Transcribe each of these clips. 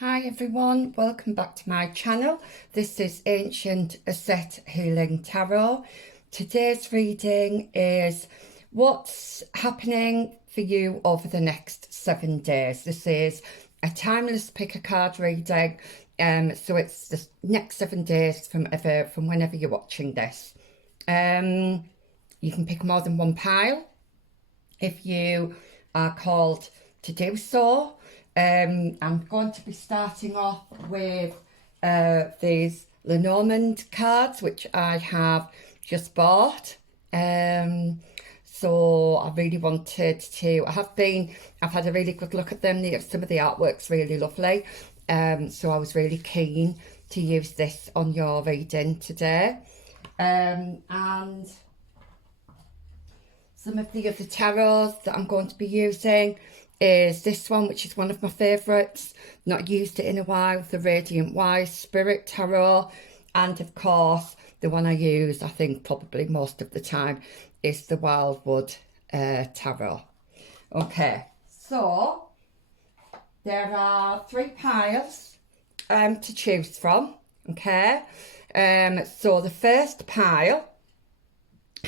Hi everyone, welcome back to my channel. This is Ancient Asset Healing Tarot. Today's reading is what's happening for you over the next 7 days. This is a timeless pick a card reading, so it's the next 7 days from whenever you're watching this. You can pick more than one pile if you are called to do so. I'm going to be starting off with these Lenormand cards, which I have just bought. So I really wanted to, I've had a really good look at them. Some of the artwork's really lovely. So I was really keen to use this on your reading today. And some of the other tarots that I'm going to be using is this one, which is one of my favourites. Not used it in a while, the Radiant Wise Spirit Tarot. And of course, the one I use, I think probably most of the time, is the Wildwood Tarot. Okay, so there are 3 piles to choose from. Okay, so the first pile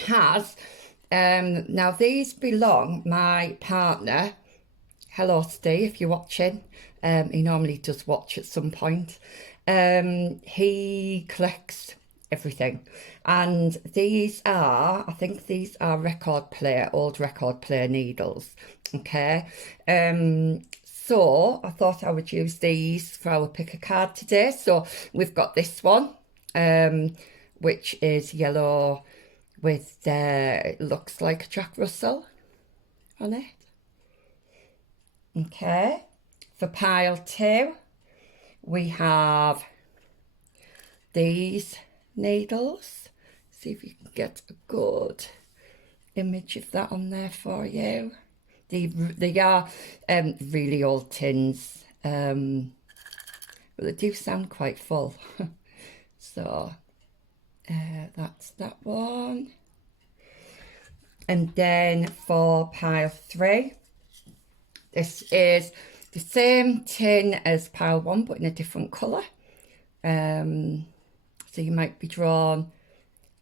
has, now these belong my partner. Hello, Steve, if you're watching. He normally does watch at some point. He collects everything. And these are, I think these are old record player needles. Okay. So I thought I would use these for our pick a card today. So we've got this one, which is yellow with, it looks like a Jack Russell on it. Okay, for pile 2, we have these needles. See if you can get a good image of that on there for you. They are really old tins, but they do sound quite full. So that's that one. And then for pile 3, this is the same tin as pile 1, but in a different colour. So you might be drawn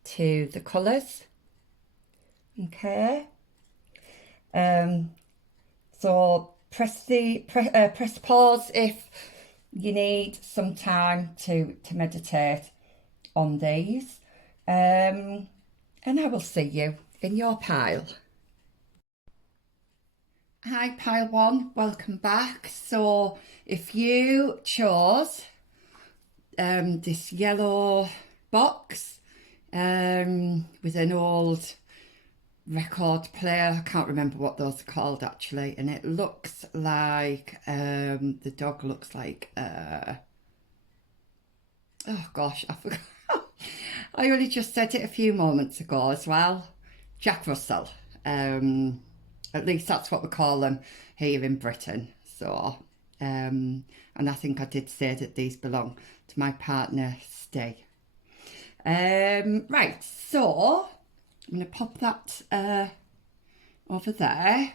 to the colours. Okay. So press pause if you need some time to meditate on these. And I will see you in your pile. Hi pile 1, welcome back. So if you chose this yellow box with an old record player, I can't remember what those are called actually, and it looks like the dog looks like oh gosh, I forgot. I only just said it a few moments ago as well. Jack Russell. At least that's what we call them here in Britain. So, and I think I did say that these belong to my partner, Steve. Right, so I'm going to pop that over there.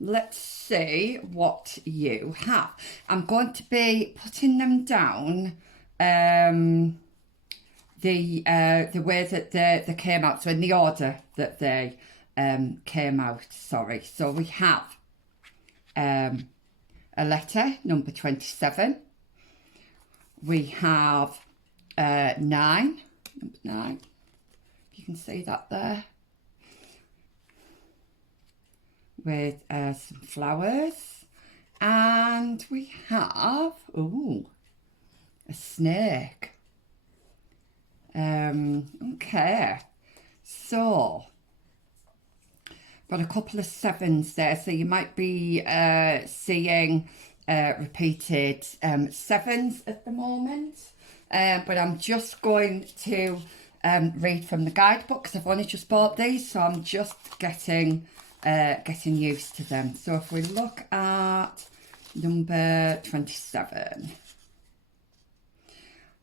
Let's see what you have. I'm going to be putting them down the way that they came out, so in the order that they came out, sorry. So we have a letter, number 27. We have 9, number 9. You can see that there. With some flowers. And we have, ooh, a snake. Okay. So got a couple of 7s there, so you might be seeing repeated 7s at the moment, but I'm just going to read from the guidebook because I've only just bought these, so I'm just getting used to them. So if we look at number 27,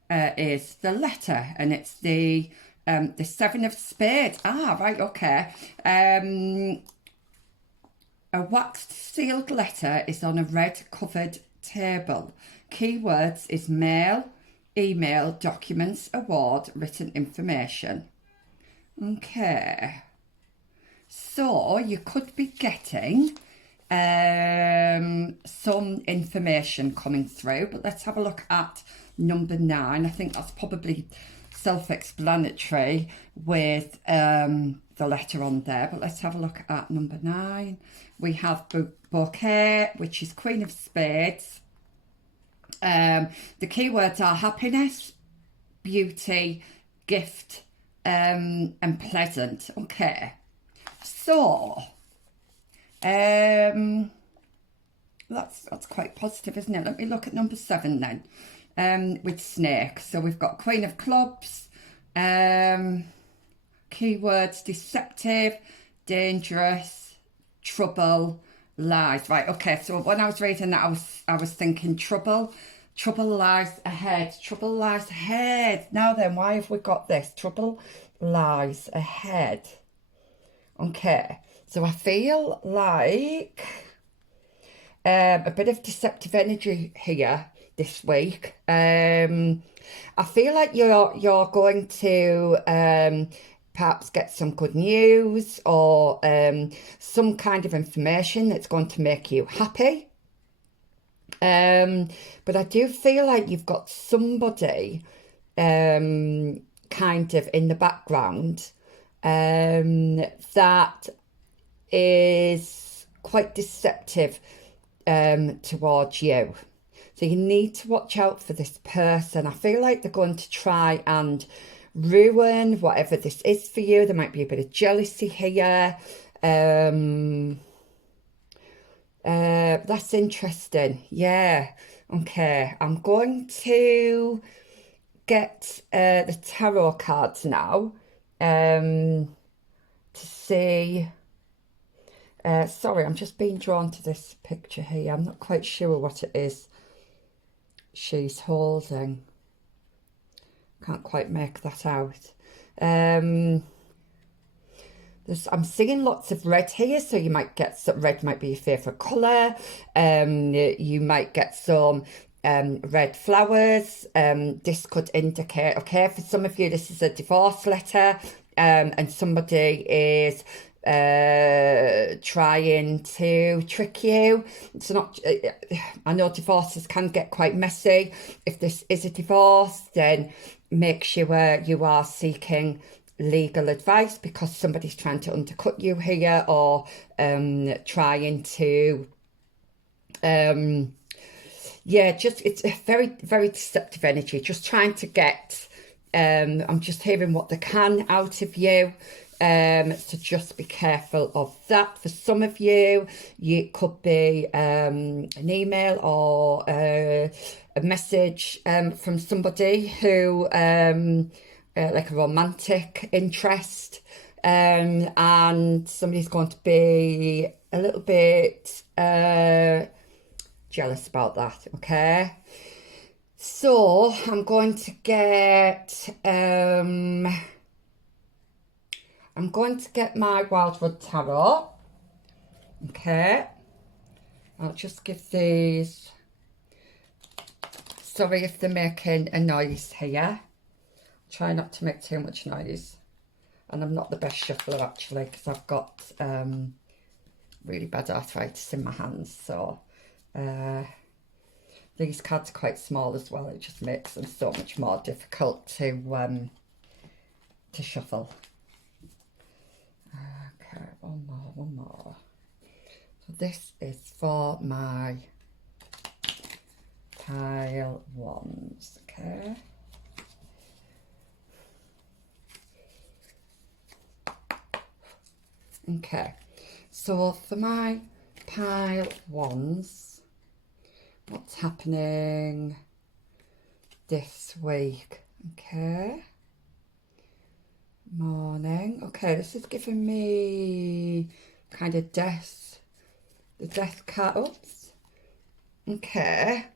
is the letter, and it's the 7 of spades. Ah, right, okay. A waxed sealed letter is on a red covered table. Keywords is mail, email, documents, award, written information. Okay. So you could be getting some information coming through, but let's have a look at number 9. I think that's probably self-explanatory with the letter on there, but let's have a look at number 9. We have bouquet, which is Queen of Spades. The keywords are happiness, beauty, gift, and pleasant. Okay, so that's quite positive, isn't it? Let me look at number 7 then, with snake. So we've got Queen of Clubs, keywords deceptive, dangerous, trouble, lies. Right, okay, so when I was reading that, I was thinking trouble lies ahead, trouble lies ahead. Now then, why have we got this? Trouble lies ahead. Okay, so I feel like a bit of deceptive energy here this week. I feel like you're going to perhaps get some good news or some kind of information that's going to make you happy. But I do feel like you've got somebody kind of in the background that is quite deceptive towards you. So you need to watch out for this person. I feel like they're going to try and ruin whatever this is for you. There might be a bit of jealousy here. That's interesting. Yeah. Okay. I'm going to get the tarot cards now to see. Sorry, I'm just being drawn to this picture here. I'm not quite sure what it is she's holding. Can't quite make that out. I'm seeing lots of red here, so you might get some red. Might be your favourite colour. You might get some red flowers. This could indicate, okay, for some of you, this is a divorce letter, and somebody is trying to trick you. It's not, I know divorces can get quite messy. If this is a divorce, then make sure you are seeking legal advice, because somebody's trying to undercut you here, or trying to yeah, just it's a very, very deceptive energy, just trying to get I'm just hearing what they can out of you. So just be careful of that. For some of you, it could be an email or a message from somebody who like a romantic interest, and somebody's going to be a little bit jealous about that. Okay, so I'm going to get my Wildwood Tarot. Okay, I'll just give these. Sorry if they're making a noise here. Try not to make too much noise. And I'm not the best shuffler actually, because I've got really bad arthritis in my hands. So these cards are quite small as well. It just makes them so much more difficult to shuffle. Okay, one more. So this is for my pile ones. Okay. Okay, so for my pile ones, what's happening this week? Okay, morning. Okay, this is giving me kind of death, the death card. Oops. Okay,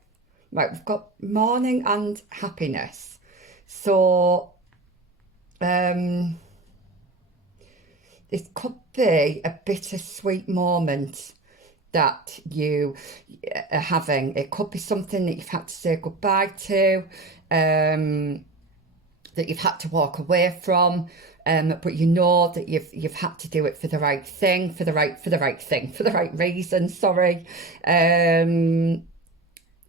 right, we've got morning and happiness. So it could be a bittersweet moment that you are having. It could be something that you've had to say goodbye to, that you've had to walk away from, but you know that you've had to do it for the right thing, for the right reason. Sorry,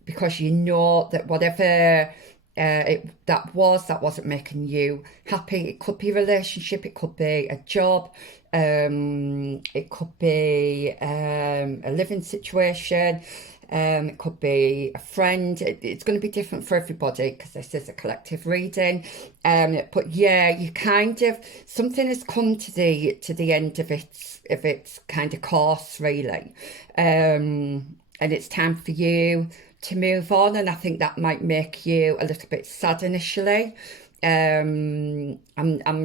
because you know that whatever that wasn't making you happy. It could be a relationship, it could be a job, it could be a living situation. It could be a friend. It's going to be different for everybody because this is a collective reading. But yeah, you kind of, something has come to the end of its kind of course, really, and it's time for you to move on. And I think that might make you a little bit sad initially. I'm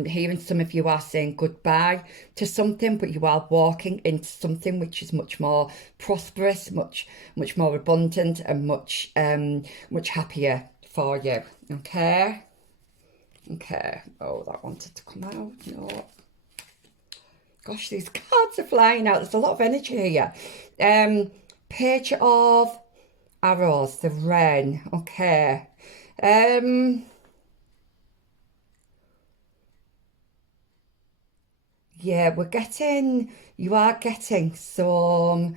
hearing some of you are saying goodbye to something, but you are walking into something which is much more prosperous, much more abundant, and much happier for you. Okay. Oh, that wanted to come out. No. Gosh, these cards are flying out. There's a lot of energy here. Page of Arrows, the Wren. Okay. Yeah, you are getting some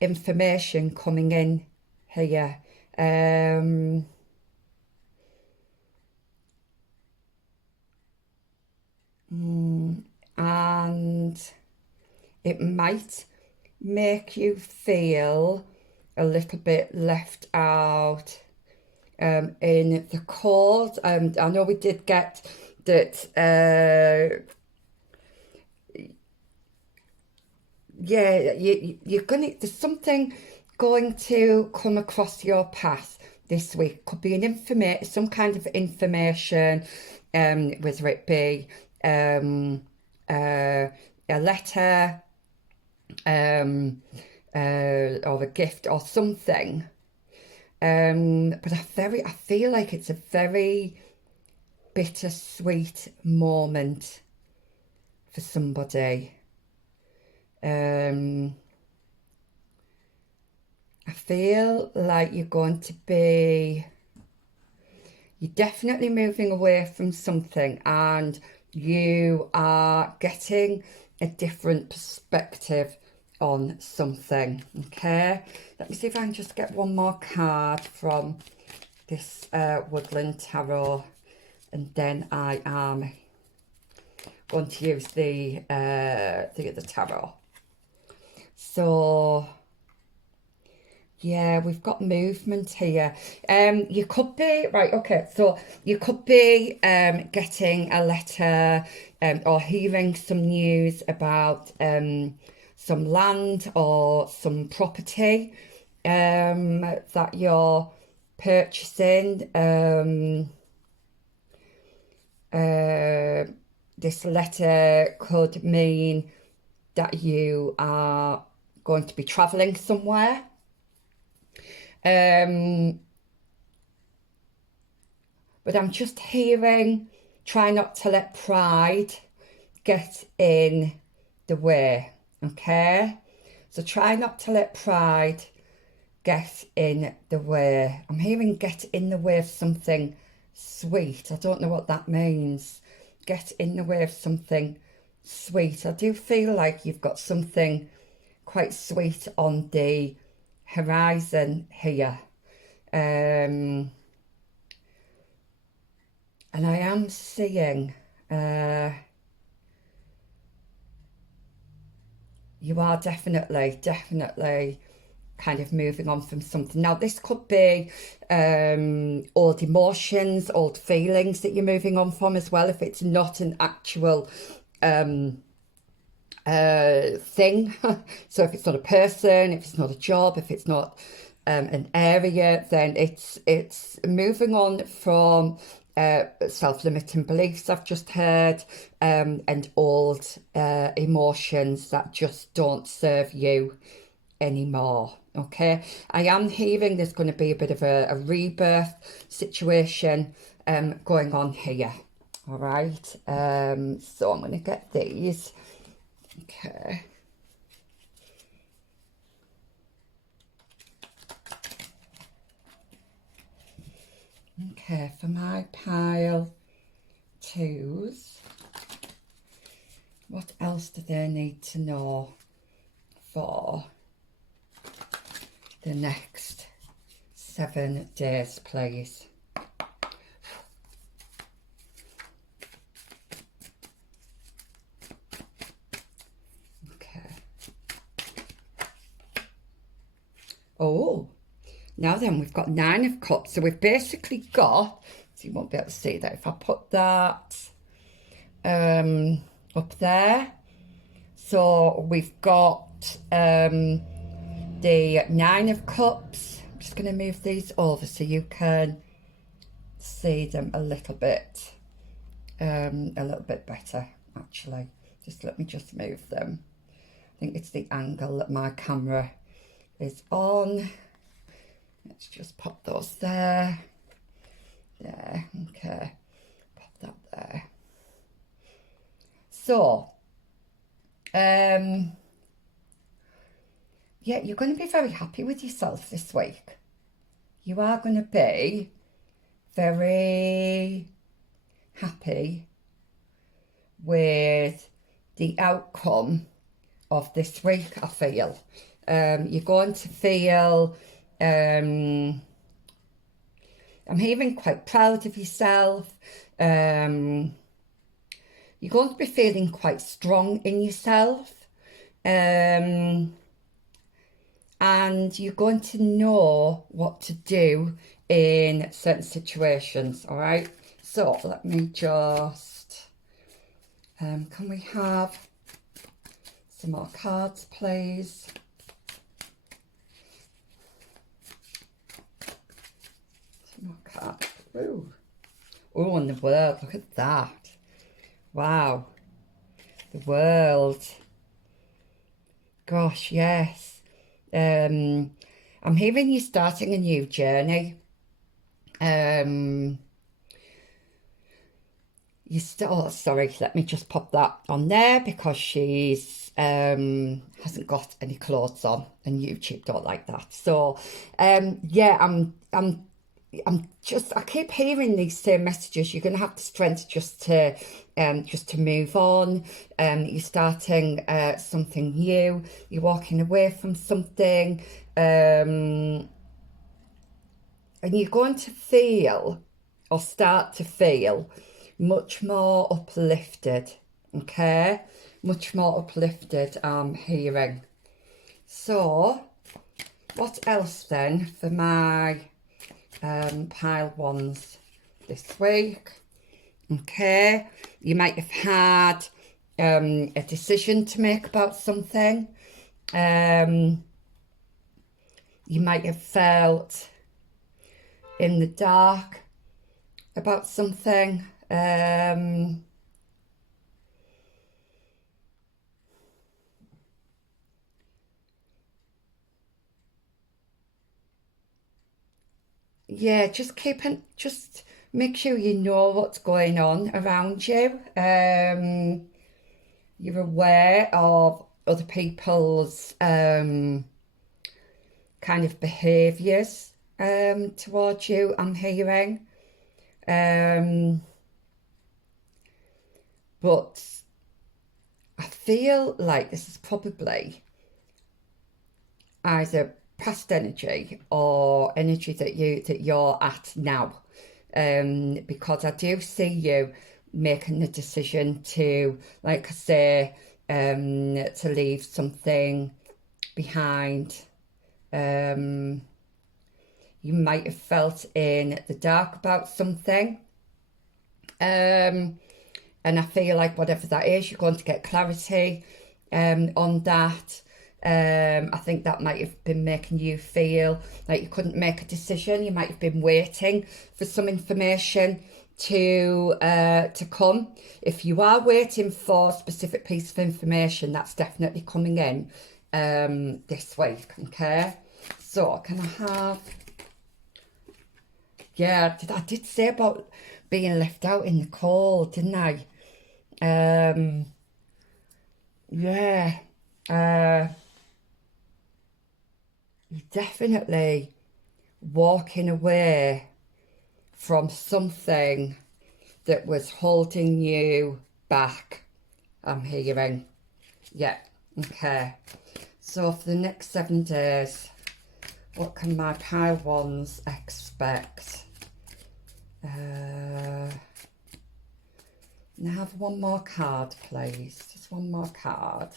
information coming in here. And it might make you feel a little bit left out in the cold. I know we did get that, yeah, you're gonna, there's something going to come across your path this week. Could be some kind of information, whether it be a letter, or a gift or something. But I feel like it's a very bittersweet moment for somebody. I feel like you're definitely moving away from something, and you are getting a different perspective on something. Okay, let me see if I can just get one more card from this Woodland Tarot, and then I am going to use the tarot. So yeah, we've got movement here. You could be, right, okay, so you could be getting a letter or hearing some news about some land or some property that you're purchasing. This letter could mean that you are going to be travelling somewhere. But I'm just hearing, try not to let pride get in the way, okay? So try not to let pride get in the way. I'm hearing get in the way of something sweet. I don't know what that means. Get in the way of something sweet. I do feel like you've got something quite sweet on the horizon here. And I am seeing you are definitely kind of moving on from something. Now, this could be old emotions, old feelings that you're moving on from as well, if it's not an actual thing. So if it's not a person, if it's not a job, if it's not an area, then it's moving on from self-limiting beliefs I've just heard, and old emotions that just don't serve you anymore. Okay, I am hearing there's going to be a bit of a rebirth situation going on here. All right, so I'm going to get these. Okay, Okay, for my pile twos, what else do they need to know for the next 7 days, please? Okay. Oh, now then, we've got 9 of Cups. So we've basically got, so you won't be able to see that if I put that up there. So we've got the 9 of Cups. I'm just going to move these over so you can see them a little bit better, actually. Let me just move them. I think it's the angle that my camera is on. Let's just pop those there. There, okay. Pop that there. So, yeah, you're going to be very happy with yourself this week. You are going to be very happy with the outcome of this week, I feel. You're going to feel, I'm hearing quite proud of yourself. You're going to be feeling quite strong in yourself. And you're going to know what to do in certain situations, all right? So let me just, can we have some more cards, please? Some more cards. Ooh. Oh, and the world, look at that. Wow. The world. Gosh, yes. I'm hearing you starting a new journey. Oh, sorry, let me just pop that on there because she's hasn't got any clothes on and YouTube don't like that. So yeah, I keep hearing these same messages. You're gonna have the strength just to move on. You're starting something new, you're walking away from something, and you're going to feel or start to feel much more uplifted, okay? Much more uplifted, I'm hearing. So, what else then for my pile ones this week? Okay, you might have had a decision to make about something. You might have felt in the dark about something. Yeah, just make sure you know what's going on around you. You're aware of other people's kind of behaviours towards you, I'm hearing. But I feel like this is probably either past energy or energy that you're at now, because I do see you making the decision to, like I say, to leave something behind. You might have felt in the dark about something, and I feel like whatever that is, you're going to get clarity on that. I think that might have been making you feel like you couldn't make a decision. You might have been waiting for some information to come. If you are waiting for a specific piece of information, that's definitely coming in this week, okay? So can I have, yeah, I did say about being left out in the cold, didn't I? Yeah, you're definitely walking away from something that was holding you back. I'm hearing. Yeah, okay. So for the next 7 days, what can my pile ones expect? Now have one more card, please. Just one more card.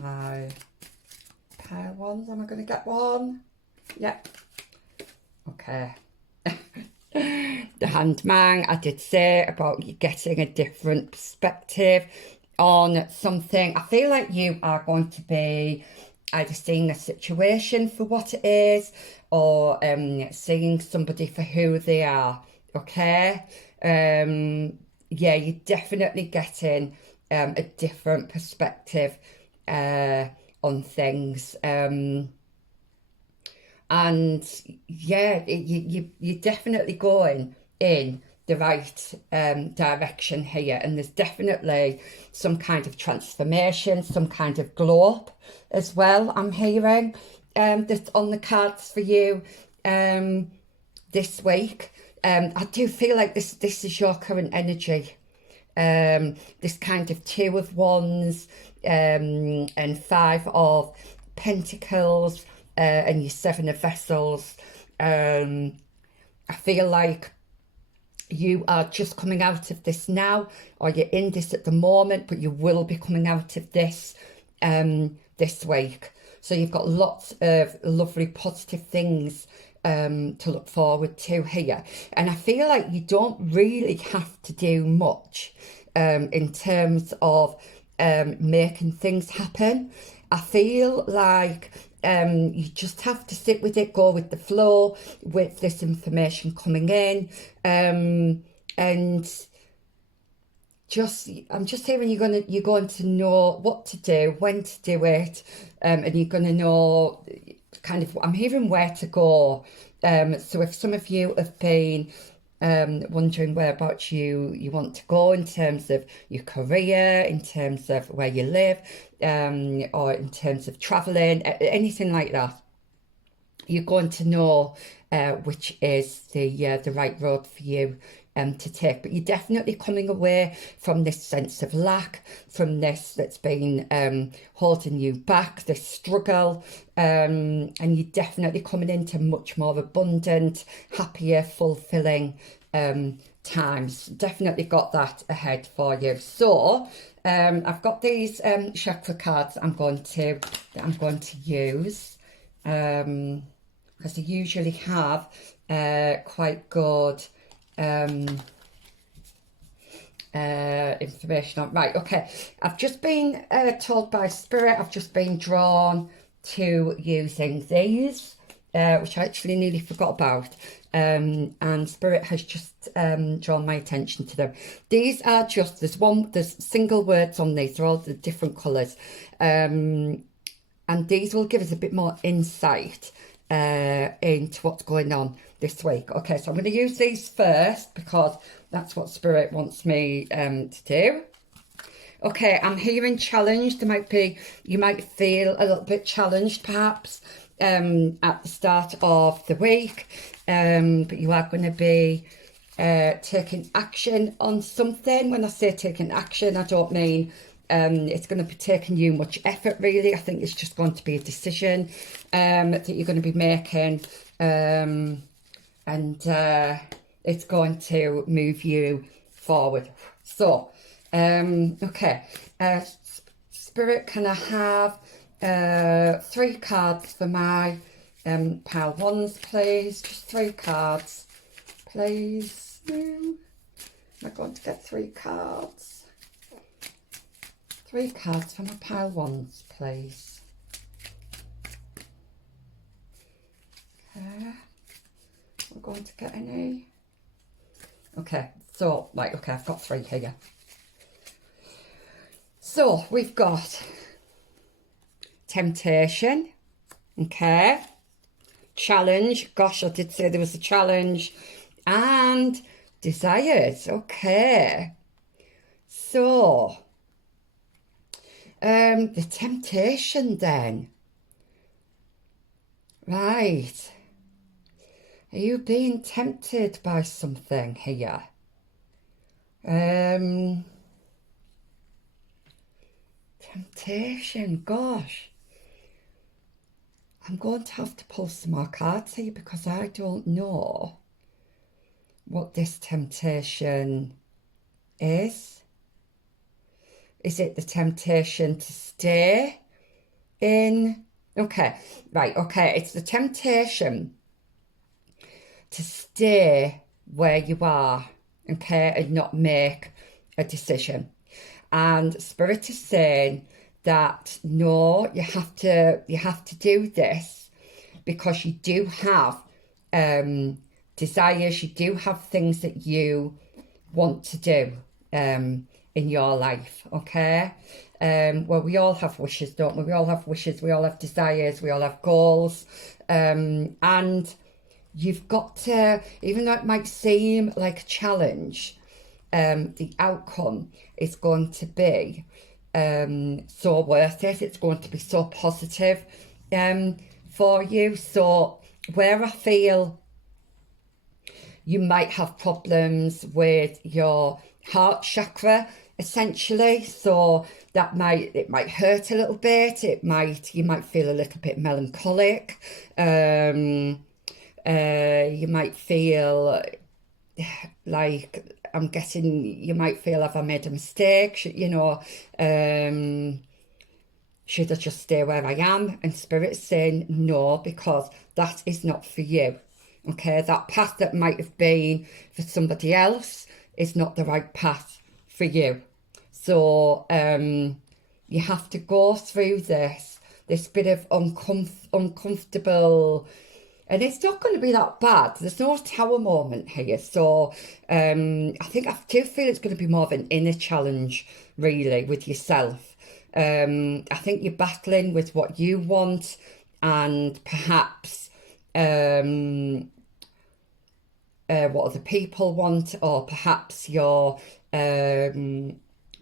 My pile ones, am I going to get one? Yep. Okay. The Handman, I did say about you getting a different perspective on something. I feel like you are going to be either seeing a situation for what it is, or seeing somebody for who they are. Okay. Yeah, you're definitely getting a different perspective on things. And yeah, you're definitely going in the right direction here, and there's definitely some kind of transformation, some kind of glow up as well, I'm hearing, that's on the cards for you this week. I do feel like this is your current energy. This kind of 2 of Wands and 5 of Pentacles and your 7 of Vessels. I feel like you are just coming out of this now, or you're in this at the moment, but you will be coming out of this this week. So you've got lots of lovely positive things to look forward to here. And I feel like you don't really have to do much in terms of making things happen. I feel like you just have to sit with it, go with the flow with this information coming in, and I'm just hearing you're going to know what to do, when to do it, and you're going to know kind of, I'm hearing where to go. So if some of you have been wondering whereabouts you want to go in terms of your career, in terms of where you live, or in terms of traveling, anything like that, you're going to know which is the right road for you to take. But you're definitely coming away from this sense of lack, from this that's been holding you back, this struggle, and you're definitely coming into much more abundant, happier, fulfilling times. Definitely got that ahead for you. So I've got these chakra cards that I'm going to use, because they usually have quite good information on. Right, okay. I've just been told by Spirit, I've just been drawn to using these, which I actually nearly forgot about. And Spirit has just drawn my attention to them. These are just, there's single words on these, they're all the different colours. And these will give us a bit more insight into what's going on this week. Okay, so I'm going to use these first because that's what Spirit wants me to do. Okay, I'm hearing challenged. You might feel a little bit challenged perhaps at the start of the week, but you are going to be taking action on something. When I say taking action, I don't mean it's going to be taking you much effort, really. I think it's just going to be a decision that you're going to be making, and it's going to move you forward. So, okay, Spirit, can I have 3 cards for my pile ones, please? Just 3 cards, please. Am I going to get 3 cards? 3 cards for my pile ones, please. Okay. We're going to get any. Okay, so, right, okay, I've got 3 here. So, we've got temptation, okay, challenge, gosh, I did say there was a challenge, and desires, okay. So, the temptation then, right. Are you being tempted by something here? Temptation, gosh. I'm going to have to pull some more cards here because I don't know what this temptation is. Is it the temptation to stay in? Okay, right, okay. It's the temptation to stay where you are, okay, and not make a decision. And Spirit is saying that no, you have to do this because you do have desires, you do have things that you want to do in your life, okay? Well, we all have wishes, don't we? We all have wishes, we all have desires, we all have goals, and you've got to, even though it might seem like a challenge, the outcome is going to be so worth it. It's going to be so positive for you. So where I feel you might have problems with your heart chakra, essentially, so that it might hurt a little bit. You might feel a little bit melancholic. You might feel like, I'm guessing you might feel, have I made a mistake? Should I just stay where I am? And Spirit's saying no, because that is not for you. Okay, that path that might have been for somebody else is not the right path for you. So you have to go through this bit of uncomfortable. And it's not going to be that bad. There's no tower moment here. So I do feel it's going to be more of an inner challenge, really, with yourself. I think you're battling with what you want and perhaps what other people want, or perhaps your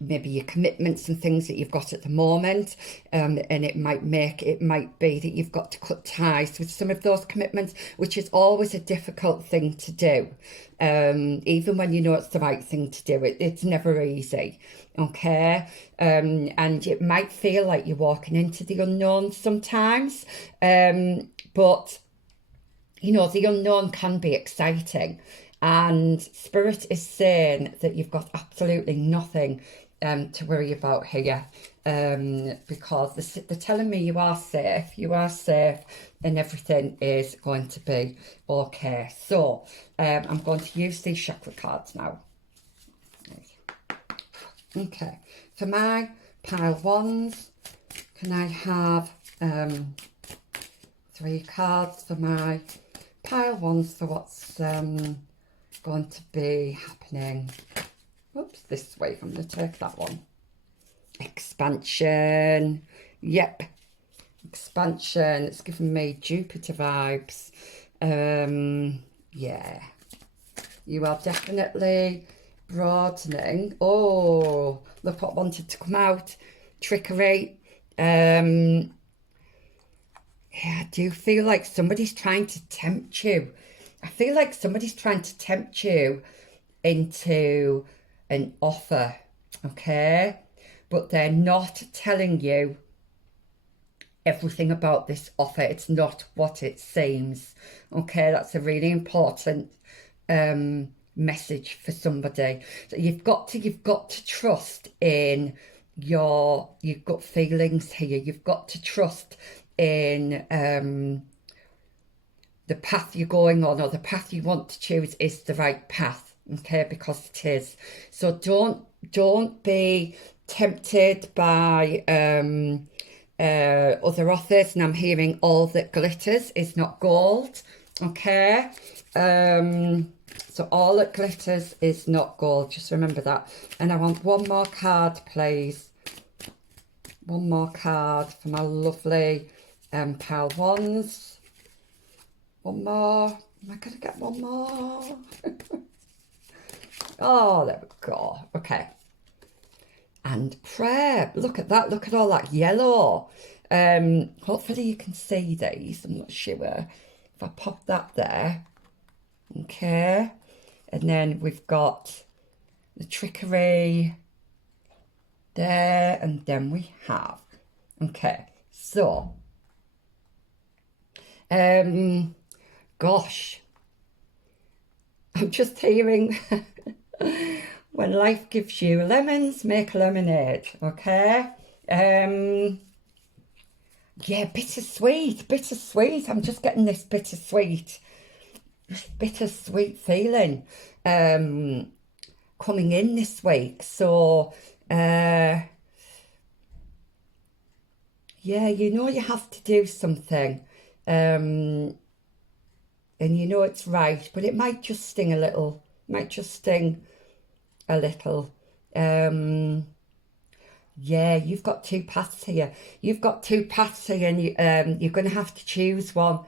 maybe your commitments and things that you've got at the moment, and it might be that you've got to cut ties with some of those commitments, which is always a difficult thing to do. Even when you know it's the right thing to do, it's never easy. Okay, and it might feel like you're walking into the unknown sometimes, but the unknown can be exciting. And Spirit is saying that you've got absolutely nothing to worry about here, because they're telling me you are safe, and everything is going to be okay. So I'm going to use these chakra cards now. Okay, for my pile ones, can I have 3 cards for my pile ones for what's going to be happening? Oops, this way. I'm going to take that one. Expansion. Yep. Expansion. It's giving me Jupiter vibes. Yeah. You are definitely broadening. Oh, look what wanted to come out. Trickery. Yeah, I do feel like somebody's trying to tempt you. I feel like somebody's trying to tempt you into an offer, okay? But they're not telling you everything about this offer. It's not what it seems, okay? That's a really important message for somebody. So you've got to trust in your gut feelings here. You've got to trust in the path you're going on, or the path you want to choose is the right path, okay? Because it is. So don't be tempted by other offers. And I'm hearing all that glitters is not gold, okay? So all that glitters is not gold. Just remember that. And I want one more card, please. One more card for my lovely pile ones. One more. Am I going to get one more? Oh, there we go. Okay. And prayer. Look at that. Look at all that yellow. Hopefully you can see these. I'm not sure. If I pop that there. Okay. And then we've got the trickery there, and then we have, okay, so, gosh, I'm just hearing, when life gives you lemons, make lemonade, okay? Yeah, bittersweet, I'm just getting this bittersweet feeling coming in this week. So yeah, you know you have to do something, and you know it's right, but it might just sting a little, yeah, you've got two paths here. And you're going to have to choose one.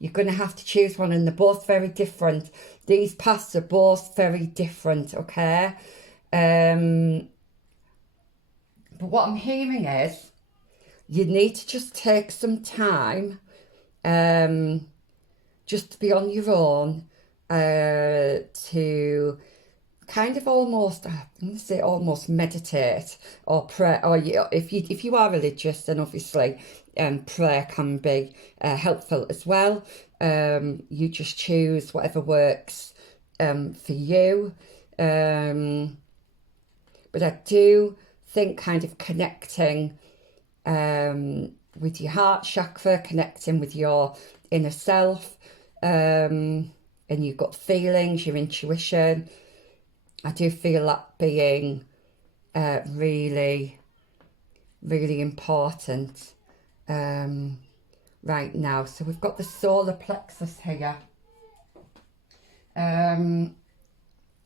And they're both very different. These paths are both very different, okay? But what I'm hearing is you need to just take some time, just to be on your own, to kind of almost, I'm going to say almost meditate or pray, or if you are religious, then obviously prayer can be helpful as well. You just choose whatever works for you. But I do think kind of connecting with your heart chakra, connecting with your inner self, and your gut feelings, your intuition. I do feel that being really, really important right now. So we've got the solar plexus here,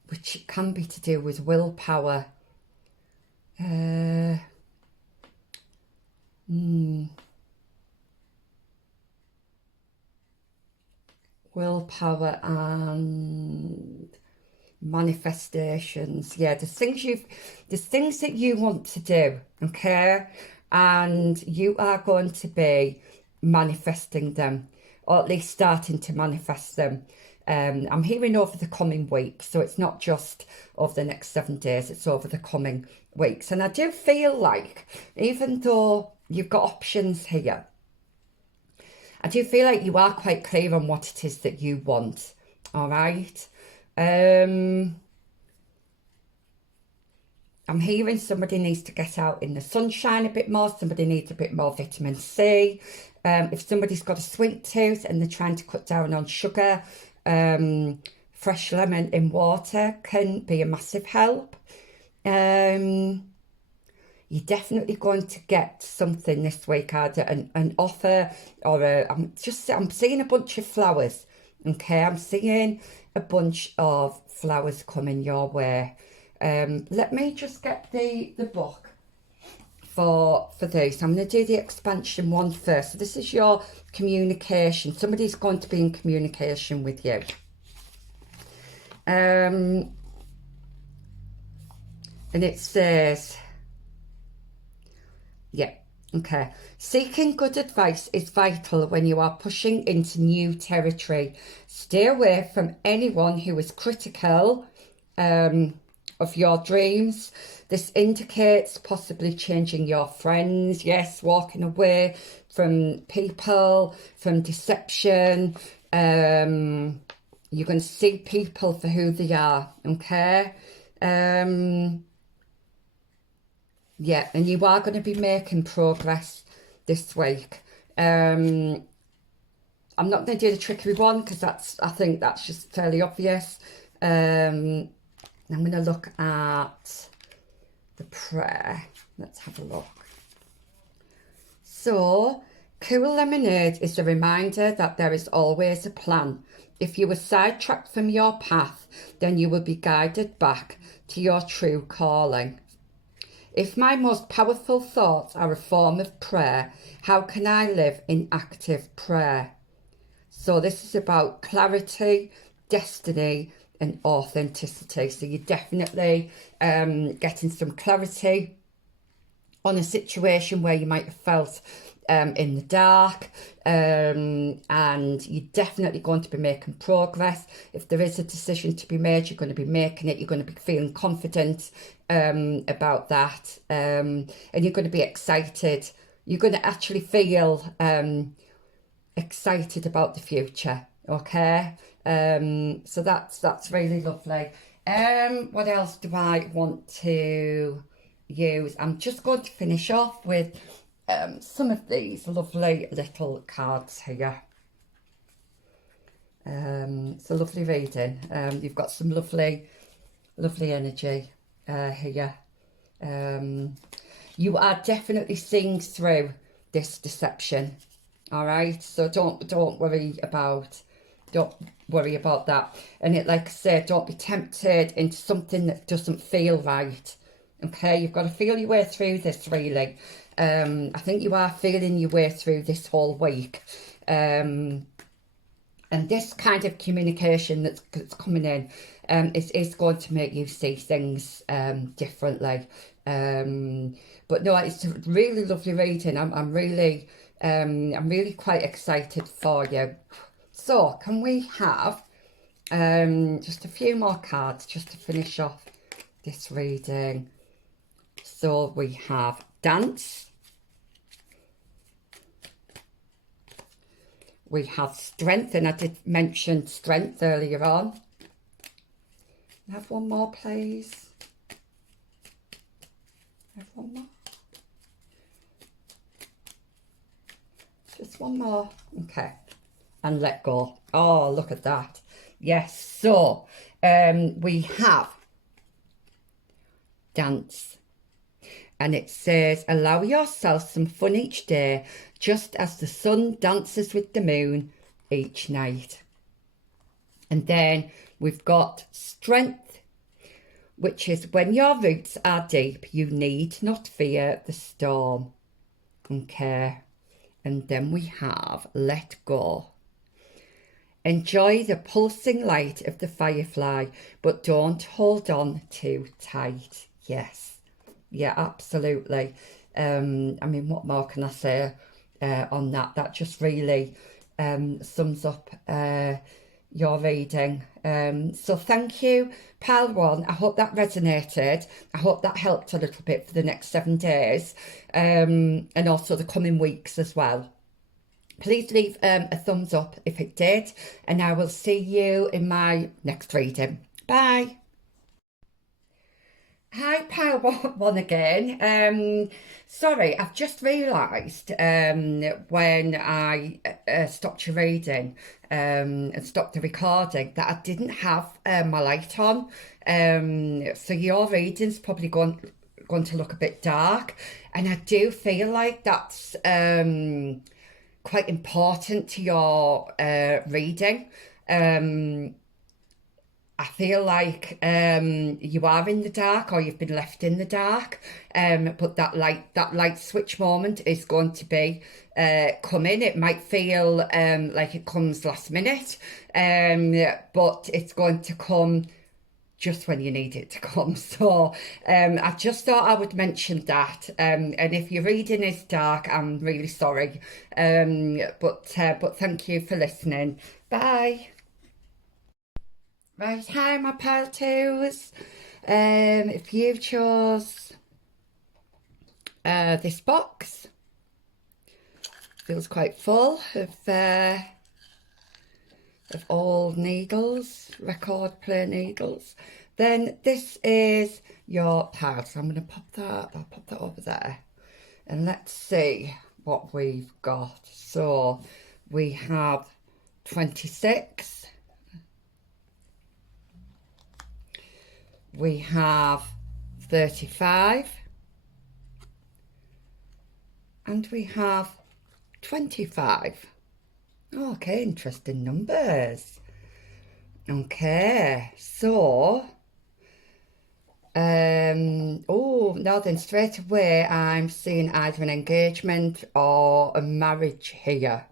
which can be to do with willpower. Willpower and manifestations. Yeah, there's things that you want to do, okay, and you are going to be manifesting them, or at least starting to manifest them. I'm hearing over the coming weeks, so it's not just over the next 7 days, it's over the coming weeks. And I do feel like, even though you've got options here, I do feel like you are quite clear on what it is that you want, all right? I'm hearing somebody needs to get out in the sunshine a bit more. Somebody needs a bit more vitamin C. If somebody's got a sweet tooth and they're trying to cut down on sugar, fresh lemon in water can be a massive help. You're definitely going to get something this week, either an offer or I'm seeing a bunch of flowers. Okay, I'm seeing a bunch of flowers coming your way. Let me just get the book for this. I'm going to do the expansion one first. So this is your communication. Somebody's going to be in communication with you. And it says, yeah, okay. Seeking good advice is vital when you are pushing into new territory. Stay away from anyone who is critical of your dreams. This indicates possibly changing your friends. Yes, walking away from people, from deception. You're going to see people for who they are, okay? Yeah, and you are going to be making progress this week. I'm not going to do the trickery one because I think that's just fairly obvious. I'm going to look at the prayer. Let's have a look. So, cool lemonade is a reminder that there is always a plan. If you were sidetracked from your path, then you will be guided back to your true calling. If my most powerful thoughts are a form of prayer, how can I live in active prayer? So this is about clarity, destiny, and authenticity. So you're definitely getting some clarity on a situation where you might have felt in the dark, and you're definitely going to be making progress. If there is a decision to be made, you're going to be making it. You're going to be feeling confident about that, and you're going to be excited. You're going to actually feel excited about the future. Okay, so that's really lovely. What else do I want to use? I'm just going to finish off with some of these lovely little cards here. It's a lovely reading. You've got some lovely energy here. You are definitely seeing through this deception. All right, so don't worry about that. And it, like I said, don't be tempted into something that doesn't feel right. Okay, you've got to feel your way through this, really. I think you are feeling your way through this whole week. And this kind of communication that's coming in is going to make you see things differently. But no, it's a really lovely reading. I'm really quite excited for you. So can we have just a few more cards just to finish off this reading? So we have dance. We have strength, and I did mention strength earlier on. Have one more, please. Have one more. Just one more. Okay. And let go. Oh, look at that. Yes. So we have dance. And it says, allow yourself some fun each day, just as the sun dances with the moon each night. And then we've got strength, which is when your roots are deep, you need not fear the storm. Okay. And then we have let go. Enjoy the pulsing light of the firefly, but don't hold on too tight. Yes. Yeah, absolutely. I mean, what more can I say on that? That just really sums up your reading. So thank you, Pile One. I hope that resonated. I hope that helped a little bit for the next 7 days, and also the coming weeks as well. Please leave a thumbs up if it did, and I will see you in my next reading. Bye. Hi, Pile One again. Sorry, I've just realised when I stopped your reading and stopped the recording that I didn't have my light on. So your reading's probably going to look a bit dark, and I do feel like that's quite important to your reading. I feel like you are in the dark, or you've been left in the dark, but that light switch moment is going to be coming. It might feel like it comes last minute, but it's going to come just when you need it to come. So I just thought I would mention that, and if your reading is dark, I'm really sorry, but thank you for listening. Bye. Right, hi my pile twos. If you chose this box, feels quite full of old needles, record player needles, then this is your pile. So I'm going to I'll pop that over there, and let's see what we've got. So we have 26. We have 35, and we have 25. Okay, interesting numbers. Okay, so oh, now then, straight away I'm seeing either an engagement or a marriage here.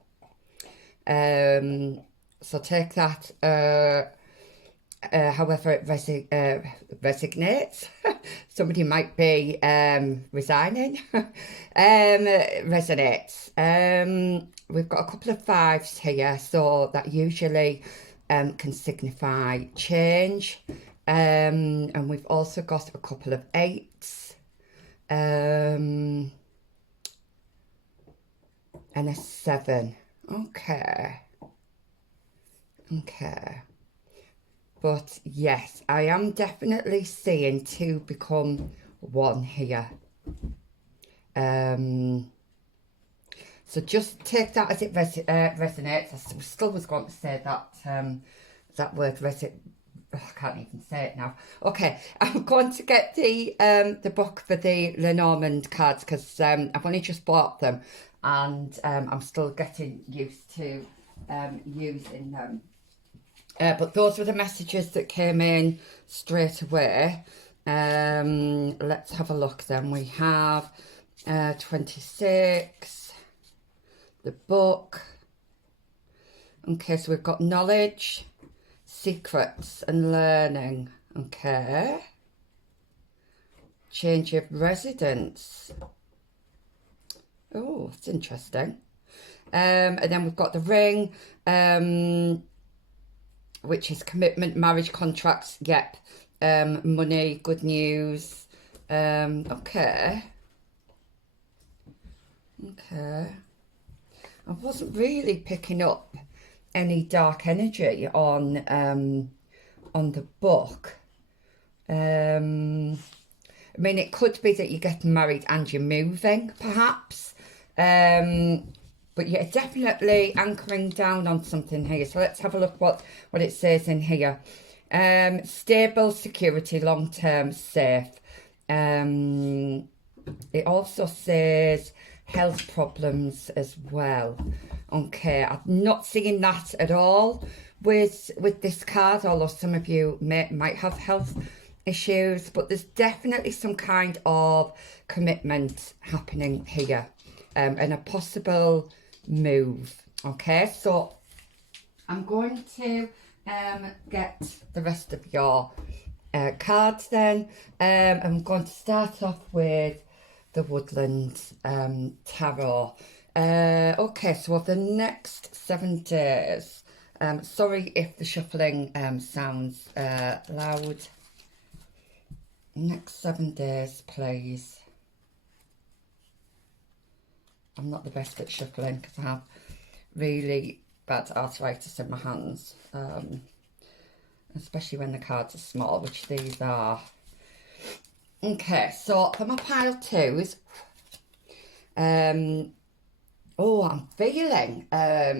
So take that however it resignates. Somebody might be resigning. Resonates. We've got a couple of fives here, so that usually can signify change. And we've also got a couple of eights. And a 7. Okay. But yes, I am definitely seeing 2 become 1 here. So just take that as it resonates. I still was going to say that that word I can't even say it now. Okay, I'm going to get the book for the Lenormand cards because I've only just bought them and I'm still getting used to using them. But those were the messages that came in straight away. Let's have a look then. We have 26, the book. Okay, so we've got knowledge, secrets and learning. Okay. Change of residence. Oh, it's interesting. And then we've got the ring, which is commitment, marriage, contracts. Yep. Money, good news. Okay. I wasn't really picking up any dark energy on the book. I mean, it could be that you're getting married and you're moving, perhaps. But yeah, definitely anchoring down on something here. So let's have a look what it says in here. Stable, security, long-term, safe. It also says health problems as well. Okay, I'm not seeing that at all with this card, although some of you might have health issues, but there's definitely some kind of commitment happening here, and a possible move. Okay, so I'm going to get the rest of your cards then. I'm going to start off with the Woodland Tarot. Okay, so over the next 7 days, sorry if the shuffling sounds loud. Next 7 days, please. I'm not the best at shuffling because I have really bad arthritis in my hands, especially when the cards are small, which these are. Okay, so for my pile 2s, oh, I'm feeling a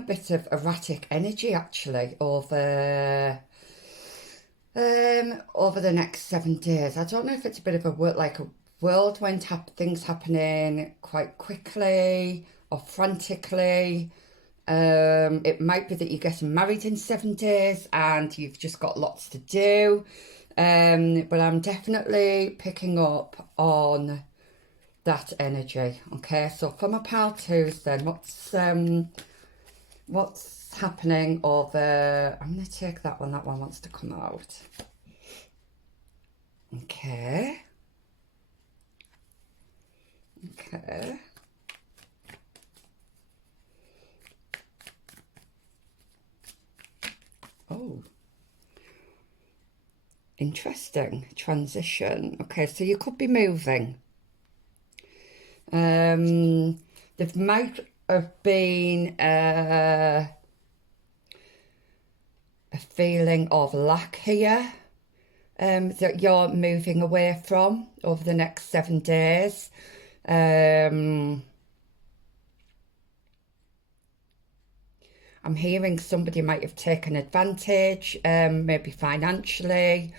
bit of erratic energy actually over the next 7 days. I don't know if it's a bit of a whirlwind, things happening quite quickly or frantically. It might be that you're getting married in 7 days and you've just got lots to do. But I'm definitely picking up on that energy. Okay, so for my pile 2s then, what's happening over... I'm going to take that one wants to come out. Okay. Oh, interesting. Transition. Okay, so you could be moving. There might have been a feeling of lack here that you're moving away from over the next 7 days. I'm hearing somebody might have taken advantage, maybe financially.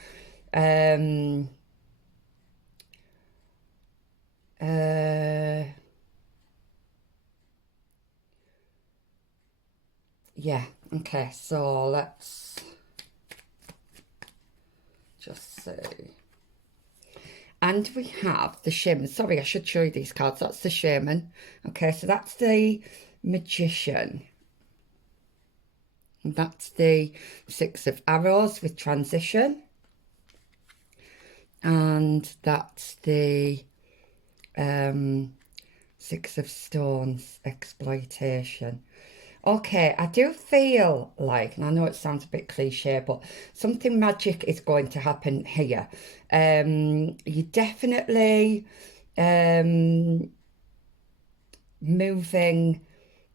Yeah, okay, so let's just see. And we have the Shaman. Sorry, I should show you these cards. That's the Shaman. Okay, so that's the Magician. And that's the Six of Arrows with transition. And that's the Six of Stones, exploitation. Okay, I do feel like, and I know it sounds a bit cliche, but something magic is going to happen here. You definitely moving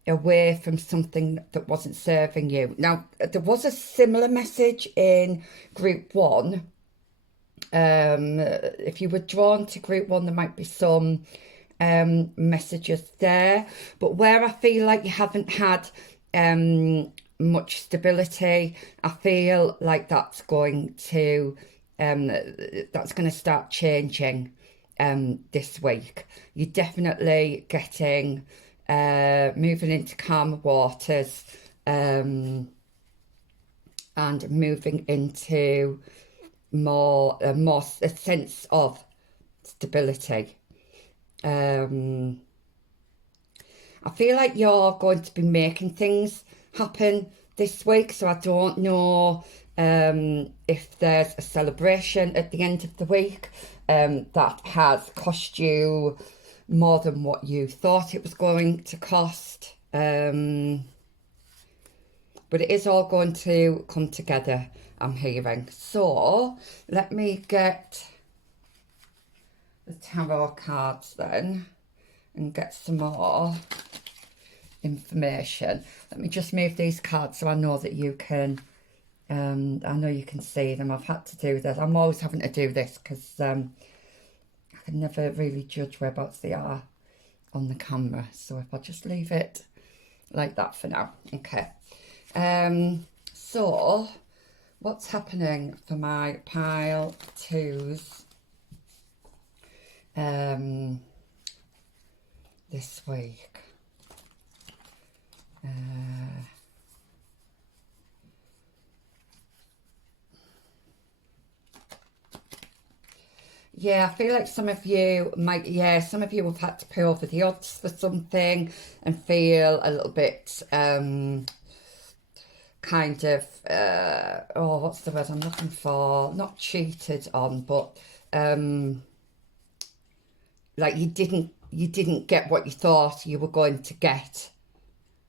away from something that wasn't serving you. Now, there was a similar message in group one. If you were drawn to group one, there might be some messages there, but where I feel like you haven't had much stability, I feel like that's going to start changing this week. You're definitely getting moving into calmer waters and moving into a sense of stability. I feel like you're going to be making things happen this week, so I don't know if there's a celebration at the end of the week that has cost you more than what you thought it was going to cost. But it is all going to come together, I'm hearing. So let me get the tarot cards then and get some more information. Let me just move these cards so I know that you can I know you can see them. I've had to do this. I'm always having to do this because I can never really judge whereabouts they are on the camera. So if I just leave it like that for now. Okay. So what's happening for my pile twos this week? Yeah, I feel like some of you might, some of you have had to pay over the odds for something and feel a little bit kind of, oh, what's the word I'm looking for? Not cheated on, but like you didn't get what you thought you were going to get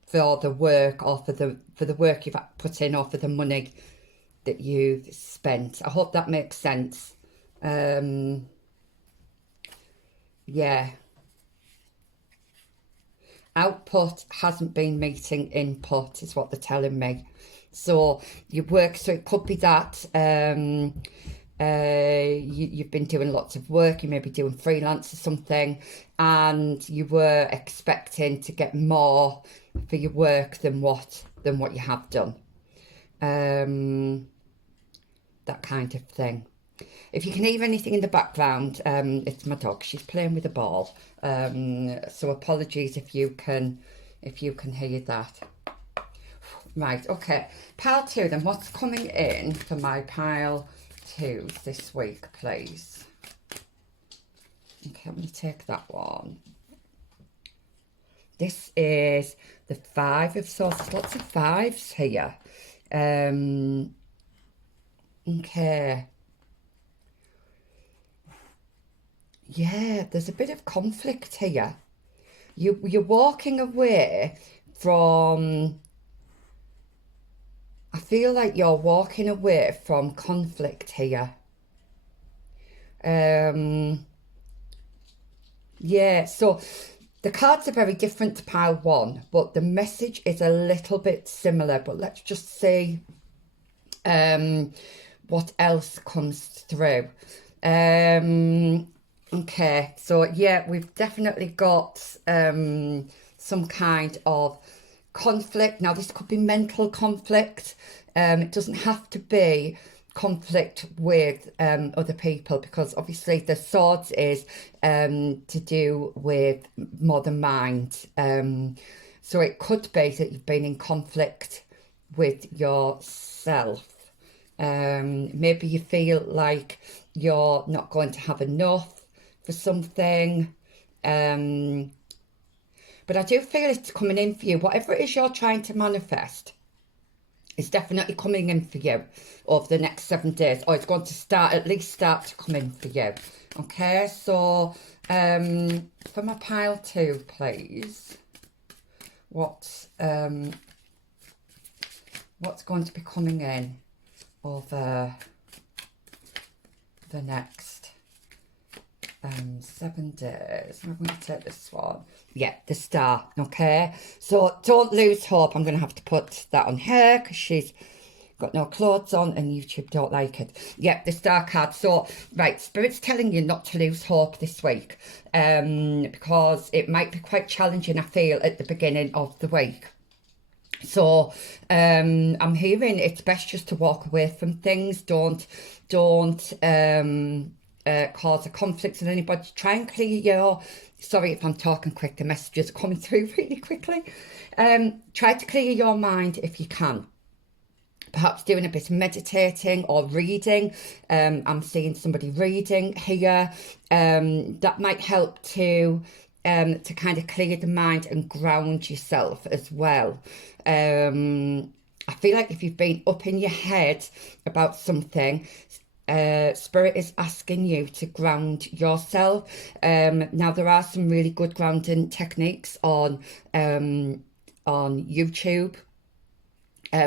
for the work, or for the work you've put in, or for the money that you've spent. I hope that makes sense. Yeah, output hasn't been meeting input is what they're telling me. So you work, so it could be that you've been doing lots of work, you may be doing freelance or something, and you were expecting to get more for your work than what you have done. That kind of thing. If you can hear anything in the background, it's my dog. She's playing with a ball. So apologies if you can hear that. Right, okay. Pile two then. What's coming in for my pile twos this week, please? Okay, I'm going to take that one. This is the Five of Swords. There's lots of fives here. Okay. Yeah, there's a bit of conflict here. You're walking away from, I feel like you're walking away from conflict here. Yeah, so the cards are very different to pile one, but the message is a little bit similar. But let's just see what else comes through. Okay, so yeah, we've definitely got some kind of conflict. Now, this could be mental conflict. It doesn't have to be conflict with other people, because obviously the swords is to do with more the mind. So it could be that you've been in conflict with yourself. Maybe you feel like you're not going to have enough for something, but I do feel it's coming in for you. Whatever it is you're trying to manifest, It's definitely coming in for you over the next 7 days, or it's going to at least start to come in for you. Okay, so for my pile 2, please, what's going to be coming in over the next 7 days? I'm going to take this one. Yeah, the Star. Okay, so don't lose hope. I'm going to have to put that on her because she's got no clothes on and YouTube don't like it. Yeah, the Star card. So, right, Spirit's telling you not to lose hope this week, because it might be quite challenging, I feel, at the beginning of the week. So I'm hearing it's best just to walk away from things. Don't cause a conflict with anybody. Try and clear your, sorry if I'm talking quick, the messages are coming through really quickly. Try to clear your mind if you can. Perhaps doing a bit of meditating or reading. I'm seeing somebody reading here. That might help to kind of clear the mind and ground yourself as well. I feel like if you've been up in your head about something, Spirit is asking you to ground yourself. Now there are some really good grounding techniques on YouTube.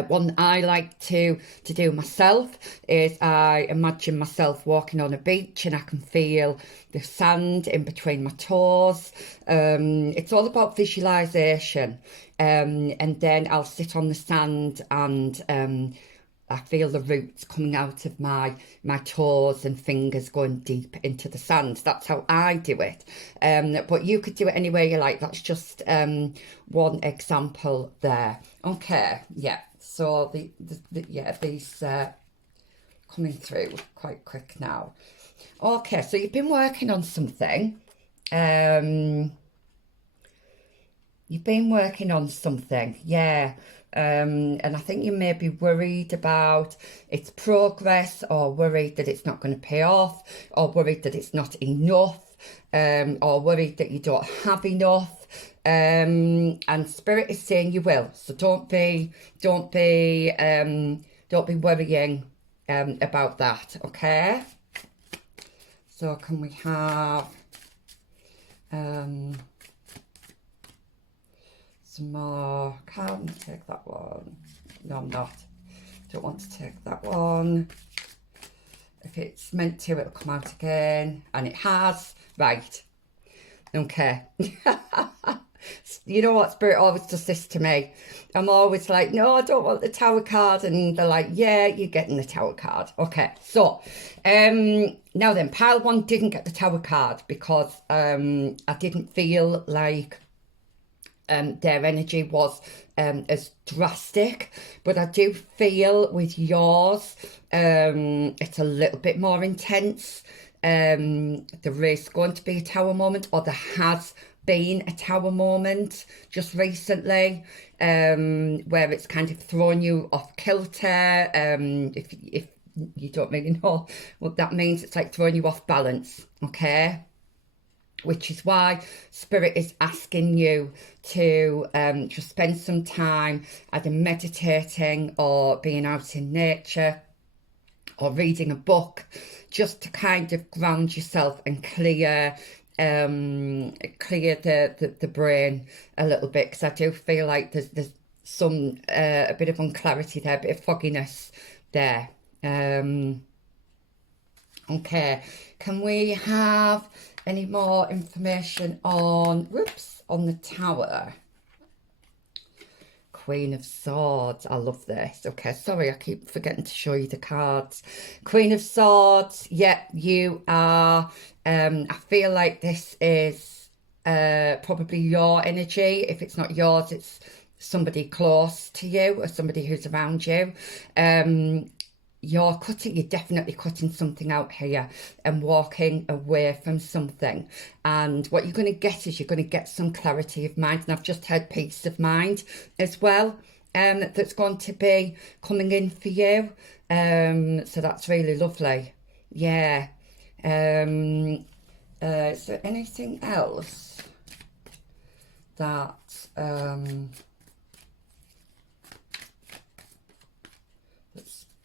One I like to do myself is I imagine myself walking on a beach and I can feel the sand in between my toes. It's all about visualization, and then I'll sit on the sand and I feel the roots coming out of my toes and fingers going deep into the sand. That's how I do it. But you could do it any way you like. That's just one example there. Okay, yeah. So these coming through quite quick now. Okay, so you've been working on something. You've been working on something, yeah. And I think you may be worried about its progress, or worried that it's not going to pay off, or worried that it's not enough, or worried that you don't have enough. And Spirit is saying you will. So don't be worrying about that. Okay. So can we have some more? Can't take that one. No, I'm not. Don't want to take that one. If it's meant to, it'll come out again, and it has. Right. Okay. You know what, Spirit always does this to me. I'm always like, no, I don't want the Tower card, and they're like, yeah, you're getting the Tower card. Okay, so now then, pile 1 didn't get the Tower card because I didn't feel like their energy was as drastic, but I do feel with yours it's a little bit more intense. There is going to be a Tower moment, or there has been a Tower moment just recently, where it's kind of thrown you off kilter. If you don't really know what that means, it's like throwing you off balance. Okay, which is why Spirit is asking you to just spend some time either meditating or being out in nature or reading a book, just to kind of ground yourself and clear the brain a little bit, because I do feel like there's some a bit of unclarity there, a bit of fogginess there. Okay, can we have any more information on the Tower? Queen of Swords. I love this. Okay, sorry, I keep forgetting to show you the cards. Queen of Swords. Yeah, you are. I feel like this is probably your energy. If it's not yours, it's somebody close to you or somebody who's around you. You're definitely cutting something out here and walking away from something. And what you're going to get is you're going to get some clarity of mind. And I've just had peace of mind as well, that's going to be coming in for you. So that's really lovely. Yeah. Is there anything else that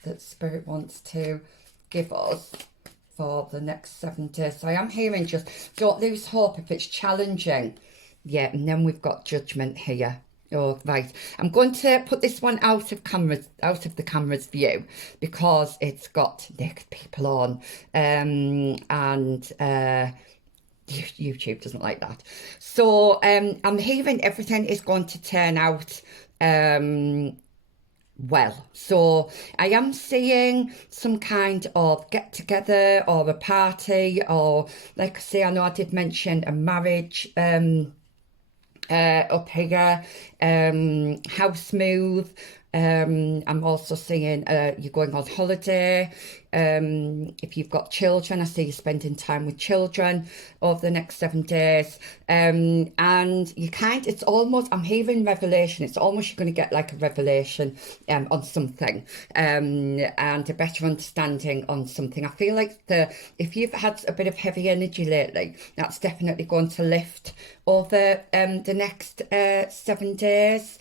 that Spirit wants to give us for the next 7 days. So I am hearing just don't lose hope if it's challenging. Yeah, and then we've got Judgment here. Oh, right. I'm going to put this one out of the camera's view, because it's got naked people on, and YouTube doesn't like that. So I'm hearing everything is going to turn out well. So I am seeing some kind of get together or a party, or like I say, I know I did mention a marriage up here, house move. I'm also seeing you're going on holiday. If you've got children, I see you spending time with children over the next 7 days. And you it's almost, I'm hearing revelation. It's almost you're going to get like a revelation on something, and a better understanding on something. I feel like if you've had a bit of heavy energy lately, that's definitely going to lift over the next 7 days.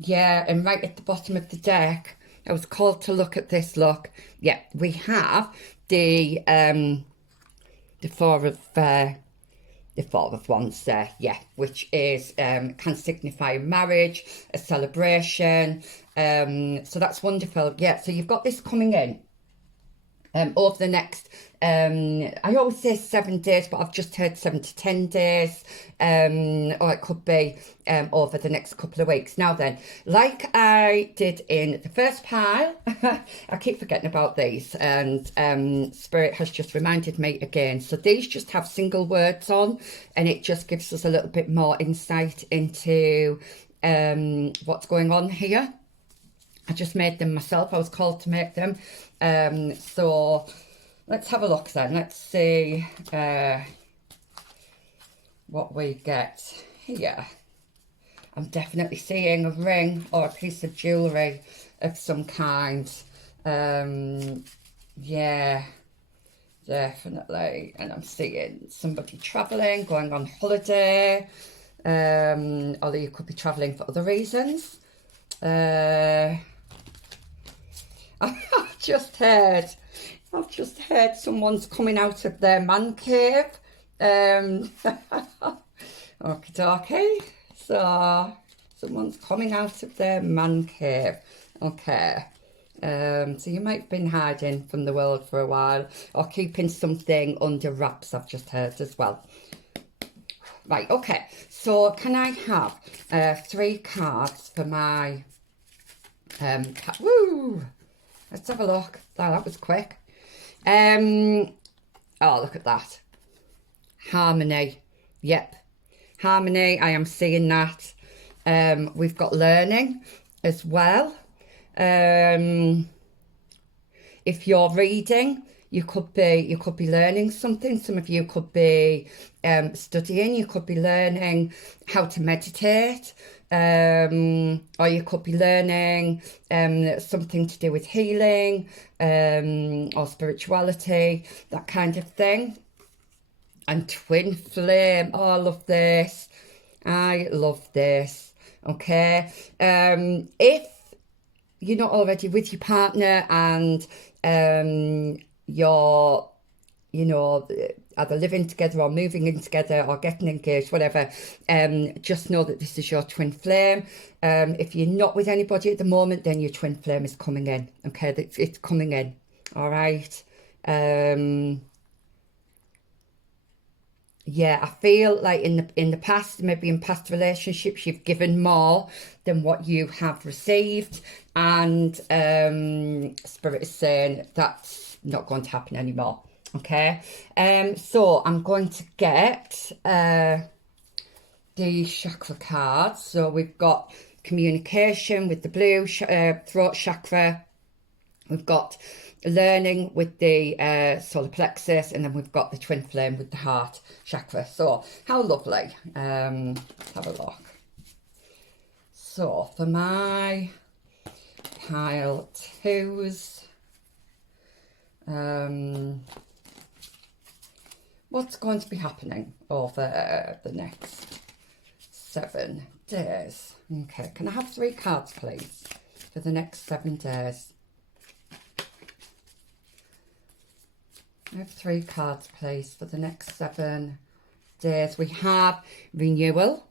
Yeah, and right at the bottom of the deck, I was called to look at this. Look, yeah, we have the four of wands there, yeah, which is can signify marriage, a celebration. So that's wonderful. Yeah, so you've got this coming in over the next I always say 7 days, but I've just heard 7 to 10 days, or it could be over the next couple of weeks. Now then, like I did in the first pile, I keep forgetting about these, and Spirit has just reminded me again. So these just have single words on, and it just gives us a little bit more insight into what's going on here. I just made them myself. I was called to make them. So let's have a look then. Let's see what we get here. I'm definitely seeing a ring or a piece of jewellery of some kind. Yeah, definitely. And I'm seeing somebody travelling, going on holiday. Although you could be travelling for other reasons. I've just heard someone's coming out of their man cave. Okie dokie. So someone's coming out of their man cave. Okay. So you might have been hiding from the world for a while, or keeping something under wraps, I've just heard as well. Right, okay. So can I have 3 cards for my woo! Let's have a look. Oh, that was quick. Oh, look at that. Harmony. Yep. Harmony, I am seeing that. We've got learning as well. If you're reading, you could be learning something. Some of you could be studying. You could be learning how to meditate. Or you could be learning something to do with healing, or spirituality, that kind of thing. And twin flame. Oh, I love this. I love this. Okay. If you're not already with your partner and you're, either living together or moving in together or getting engaged, whatever, just know that this is your twin flame. If you're not with anybody at the moment, then your twin flame is coming in. Okay, it's coming in. All right. Yeah, I feel like in the past, maybe in past relationships, you've given more than what you have received, and Spirit is saying that's not going to happen anymore. Okay, so I'm going to get the chakra cards. So we've got communication with the blue throat chakra. We've got learning with the solar plexus, and then we've got the twin flame with the heart chakra. So how lovely. Let's have a look. So for my pile 2s, what's going to be happening over the next 7 days? Okay, can I have 3 cards, please? for the next 7 days. I have 3 cards, please, for the next 7 days. We have renewal.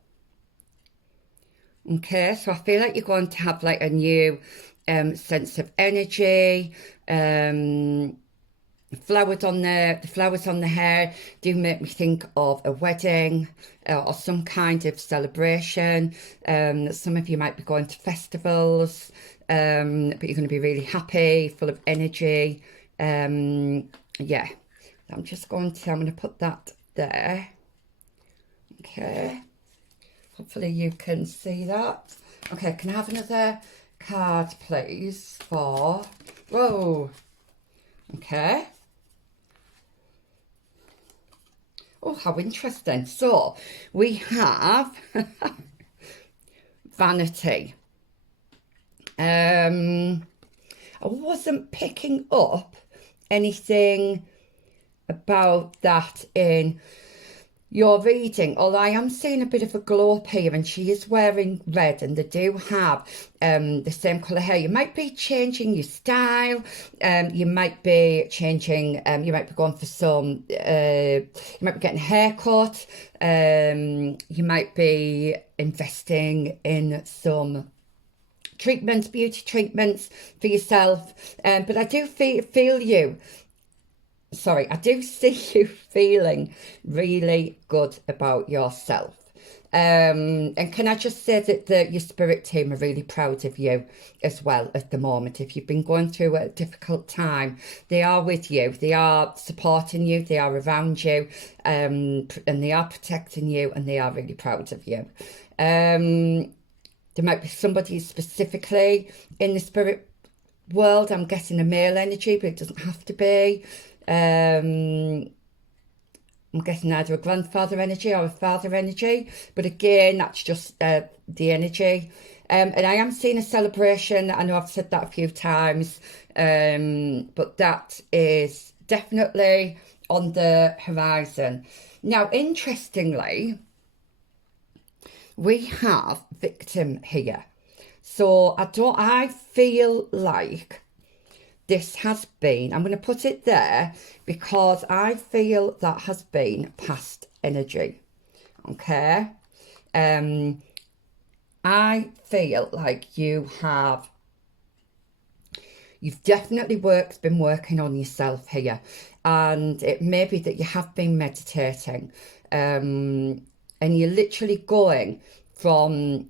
Okay, so I feel like you're going to have like a new sense of energy. Flowers on the flowers on the hair do make me think of a wedding or some kind of celebration. Some of you might be going to festivals, but you're going to be really happy, full of energy. Yeah, I'm going to put that there. Okay, hopefully you can see that. Okay, can I have another card, please, for... Whoa. Okay. Oh, how interesting. So, we have vanity. I wasn't picking up anything about that in your reading, although I am seeing a bit of a glow up here, and she is wearing red, and they do have the same colour hair. You might be changing your style, you might be changing, you might be going for some, you might be getting a haircut, you might be investing in some treatments, beauty treatments for yourself, but I do feel you. Sorry, I do see you feeling really good about yourself. And can I just say that your spirit team are really proud of you as well at the moment. If you've been going through a difficult time, they are with you. They are supporting you. They are around you, and they are protecting you, and they are really proud of you. There might be somebody specifically in the spirit world. I'm getting a male energy, but it doesn't have to be. I'm getting either a grandfather energy or a father energy, but again, that's just the energy. And I am seeing a celebration. I know I've said that a few times, but that is definitely on the horizon. Now, interestingly, we have victim here. So I feel like this has been, I'm going to put it there because I feel that has been past energy. Okay. I feel like you've definitely been working on yourself here, and it may be that you have been meditating, and you're literally going from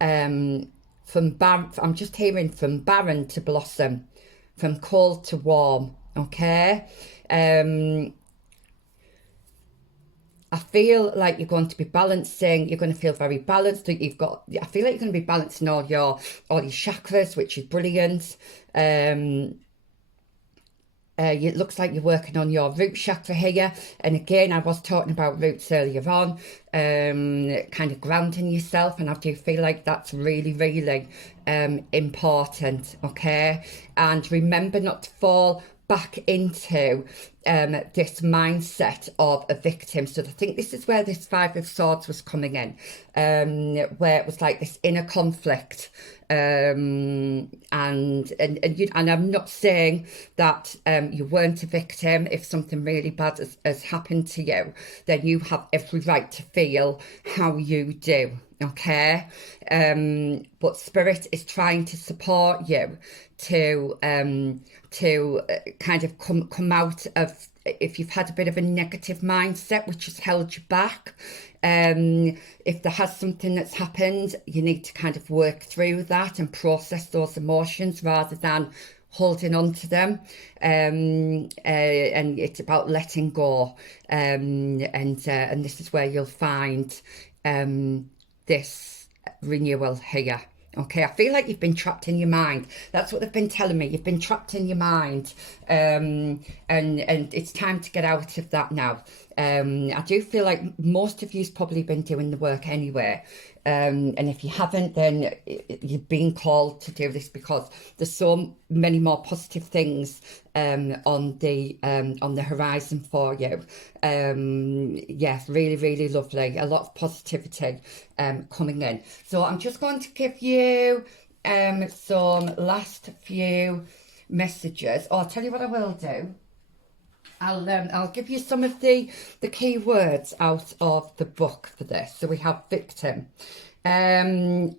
barren, I'm just hearing from barren to blossom, from cold to warm. Okay. I feel like you're going to be balancing. You're going to feel very balanced. I feel like you're going to be balancing all your chakras, which is brilliant. It looks like you're working on your root chakra here, and again, I was talking about roots earlier on, kind of grounding yourself, and I do feel like that's really, really important. Okay, and remember not to fall back into this mindset of a victim. So I think this is where this 5 of Swords was coming in, where it was like this inner conflict, and I'm not saying that you weren't a victim. If something really bad has happened to you, then you have every right to feel how you do. Okay, but Spirit is trying to support you to kind of come out of, if you've had a bit of a negative mindset which has held you back. If there has something that's happened, you need to kind of work through that and process those emotions rather than holding on to them. And it's about letting go. And this is where you'll find this renewal here. Okay, I feel like you've been trapped in your mind. That's what they've been telling me. You've been trapped in your mind, and it's time to get out of that now. I do feel like most of you's probably been doing the work anyway, and if you haven't, then you've been called to do this because there's so many more positive things on the horizon for you. Yes, really, really lovely. A lot of positivity coming in. So I'm just going to give you some last few messages. Oh, I'll tell you what I will do. I'll give you some of the key words out of the book for this. So we have victim. The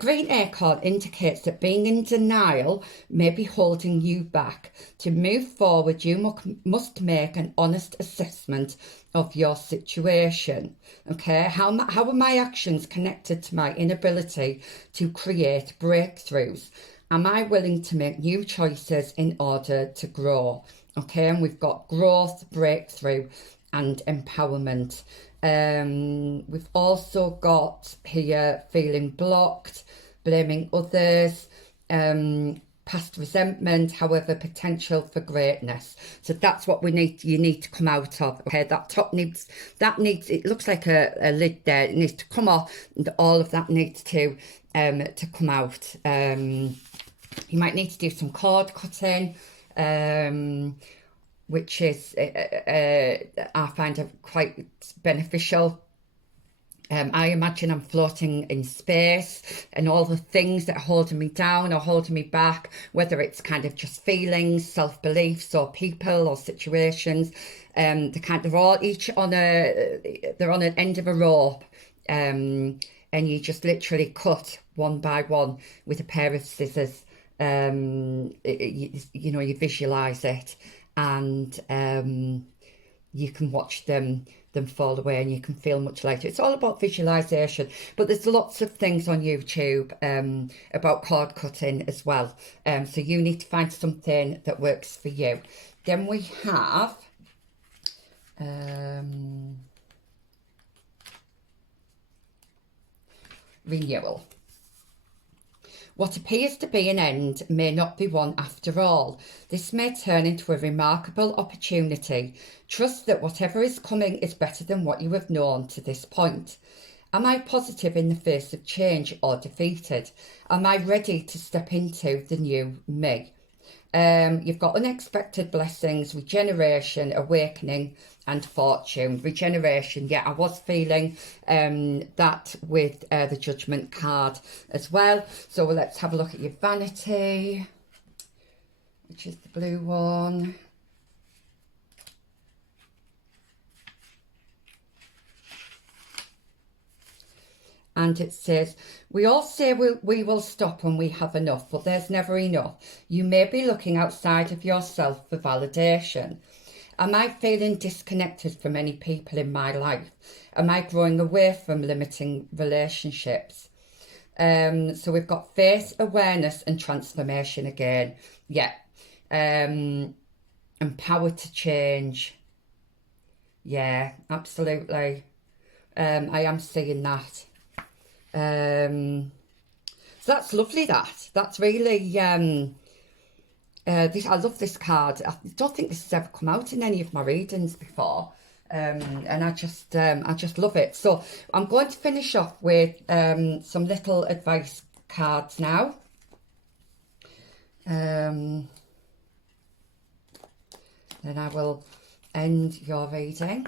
green acorn indicates that being in denial may be holding you back. To move forward, you must make an honest assessment of your situation. Okay, how are my actions connected to my inability to create breakthroughs? Am I willing to make new choices in order to grow? Okay, and we've got growth, breakthrough, and empowerment. We've also got here feeling blocked, blaming others, past resentment, however, potential for greatness. So that's what we need. You need to come out of. Okay, that top needs. It looks like a lid there. It needs to come off, and all of that needs to come out. You might need to do some cord cutting. Which is, I find quite beneficial. I imagine I'm floating in space and all the things that are holding me down or holding me back, whether it's kind of just feelings, self-beliefs or people or situations, they're all each on they're on an end of a rope, and you just literally cut one by one with a pair of scissors. You visualize it, and you can watch them fall away, and you can feel much lighter. It's all about visualization, but there's lots of things on YouTube about cord cutting as well. So you need to find something that works for you. Then we have renewal. What appears to be an end may not be one after all. This may turn into a remarkable opportunity. Trust that whatever is coming is better than what you have known to this point. Am I positive in the face of change or defeated? Am I ready to step into the new me? You've got unexpected blessings, regeneration, awakening, and fortune. Regeneration, yeah, I was feeling that with the judgment card as well. So let's have a look at your vanity, which is the blue one. And it says, we all say we will stop when we have enough, but there's never enough. You may be looking outside of yourself for validation. Am I feeling disconnected from any people in my life? Am I growing away from limiting relationships? So we've got faith, awareness, and transformation again. Yeah. Empowered to change. Yeah, absolutely. I am seeing that. So that's lovely. That's really I love this card. I don't think this has ever come out in any of my readings before, and I just love it. So I'm going to finish off with some little advice cards now. Then I will end your reading.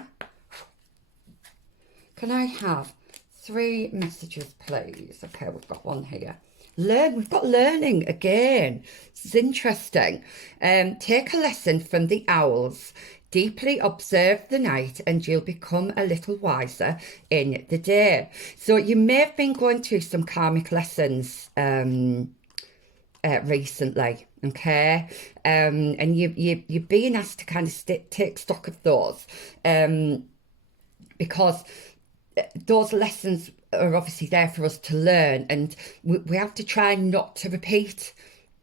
Can I have 3 messages, please? Okay, we've got one here. We've got learning again. This is interesting. Take a lesson from the owls. Deeply observe the night and you'll become a little wiser in the day. So you may have been going through some karmic lessons recently, okay? And you're being asked to kind of take stock of those, because those lessons are obviously there for us to learn, and we have to try not to repeat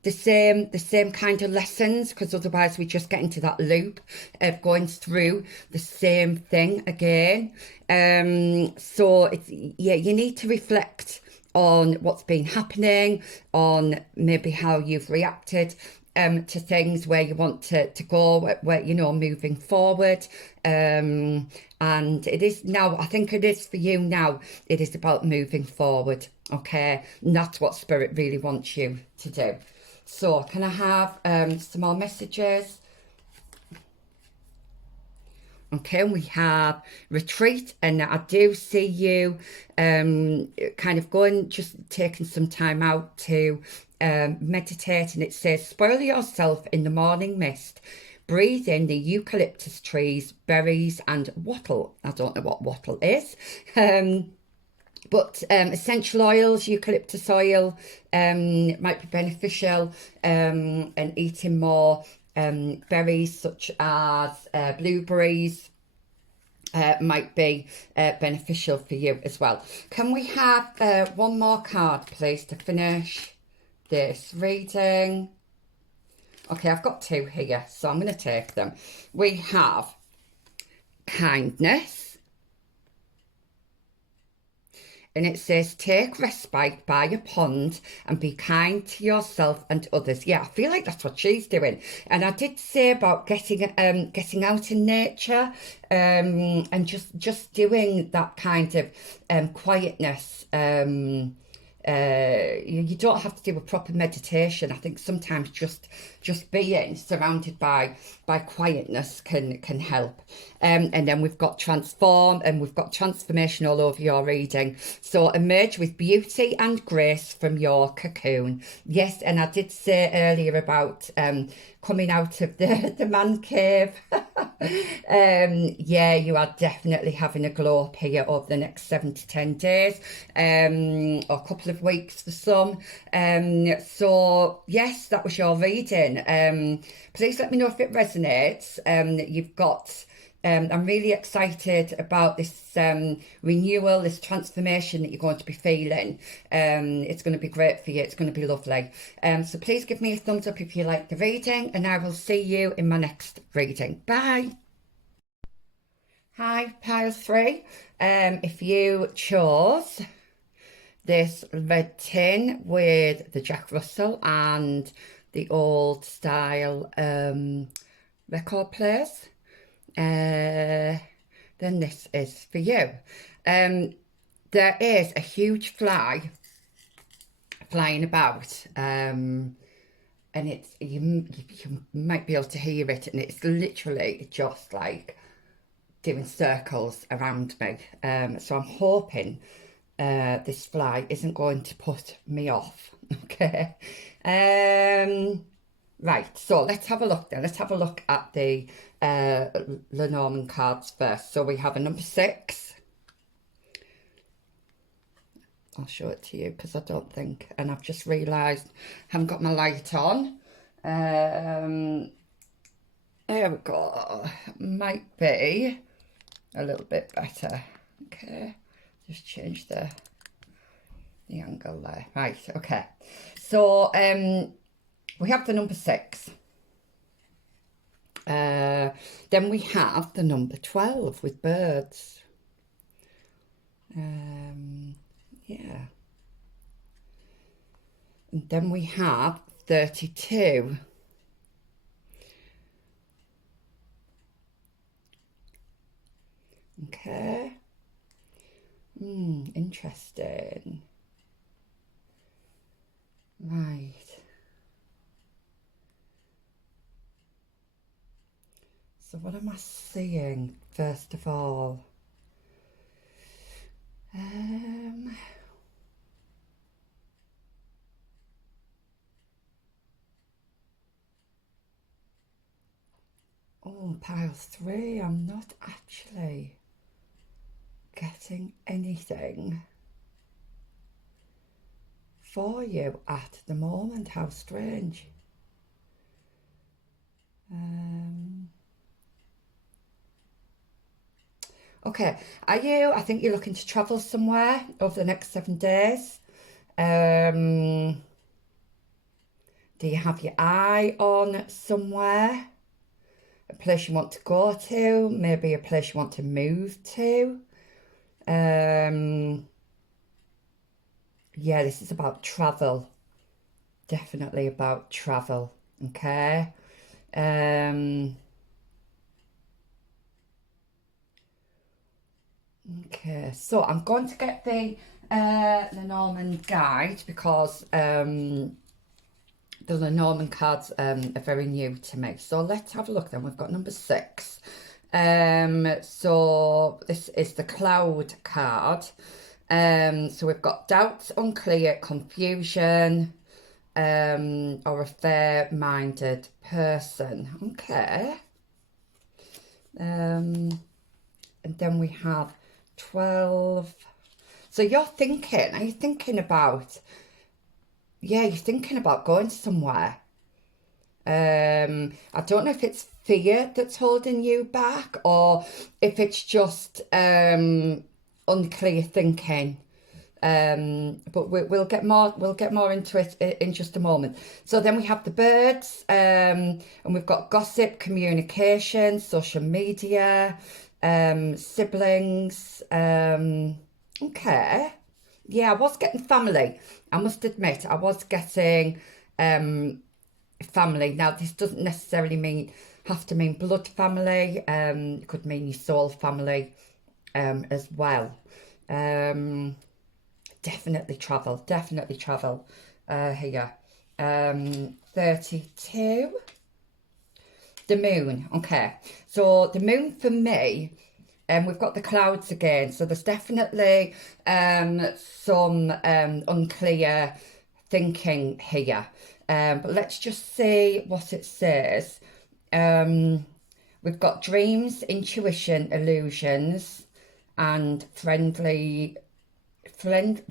the same kind of lessons, because otherwise we just get into that loop of going through the same thing again. So it's, yeah, you need to reflect on what's been happening, on maybe how you've reacted to things, where you want to go, where moving forward. And it is now, I think it is for you now, it is about moving forward, okay? And that's what Spirit really wants you to do. So can I have some more messages? Okay, and we have retreat, and I do see you kind of going, just taking some time out to meditate. And it says, spoil yourself in the morning mist. Breathe in the eucalyptus trees, berries, and wattle. I don't know what wattle is. But essential oils, eucalyptus oil, might be beneficial, and eating more berries such as blueberries might be beneficial for you as well. Can we have one more card, please, to finish this reading? Okay, I've got two here, so I'm going to take them. We have kindness. And it says, take respite by a pond and be kind to yourself and others. Yeah, I feel like that's what she's doing. And I did say about getting out in nature, and just doing that kind of quietness. You don't have to do a proper meditation. I think sometimes just being surrounded by quietness can help. And then we've got transform, and we've got transformation all over your reading. So emerge with beauty and grace from your cocoon. Yes, and I did say earlier about coming out of the man cave. Yeah, you are definitely having a glow up here over the next 7 to 10 days, or a couple of weeks for some. So yes, that was your reading. Please let me know if it resonates. You've got I'm really excited about this renewal, this transformation that you're going to be feeling. It's going to be great for you. It's going to be lovely. So please give me a thumbs up if you like the reading, and I will see you in my next reading. Bye. Hi, pile 3. If you chose this red tin with the Jack Russell and the old style record players, then this is for you. There is a huge fly flying about, and it's you might be able to hear it, and it's literally just like doing circles around me. So I'm hoping this fly isn't going to put me off. Okay. Right, so let's have a look then. Let's have a look at the Lenormand cards first. So we have a number 6. I'll show it to you because I don't think, and I've just realised I haven't got my light on. There we go. Might be a little bit better. Okay, just change the angle there. Right, okay. So we have the number 6. Then we have the number 12 with birds. Yeah. And then we have 32. Okay. Interesting. Right. So what am I seeing, first of all? Oh, pile 3, I'm not actually getting anything for you at the moment. How strange. Okay, I think you're looking to travel somewhere over the next 7 days. Do you have your eye on somewhere? A place you want to go to, maybe a place you want to move to. Yeah, this is about travel. Definitely about travel, okay? Okay, so I'm going to get the Lenormand guide because the Lenormand cards are very new to me. So let's have a look then. We've got number 6. So this is the cloud card. So we've got doubts, unclear, confusion, or a fair-minded person. Okay. And then we have 12. So you're thinking, are you thinking about, yeah, you're thinking about going somewhere. I don't know if it's fear that's holding you back or if it's just unclear thinking. But we'll get more into it in just a moment. So then we have the birds, and we've got gossip, communication, social media, siblings. Okay. Yeah, I was getting family. I must admit, I was getting family. Now, this doesn't necessarily have to mean blood family. It could mean your soul family as well. Definitely travel here. 32. The moon. Okay, so the moon for me, we've got the clouds again, so there's definitely some unclear thinking here. But let's just see what it says. We've got dreams, intuition, illusions, and friendly flirting,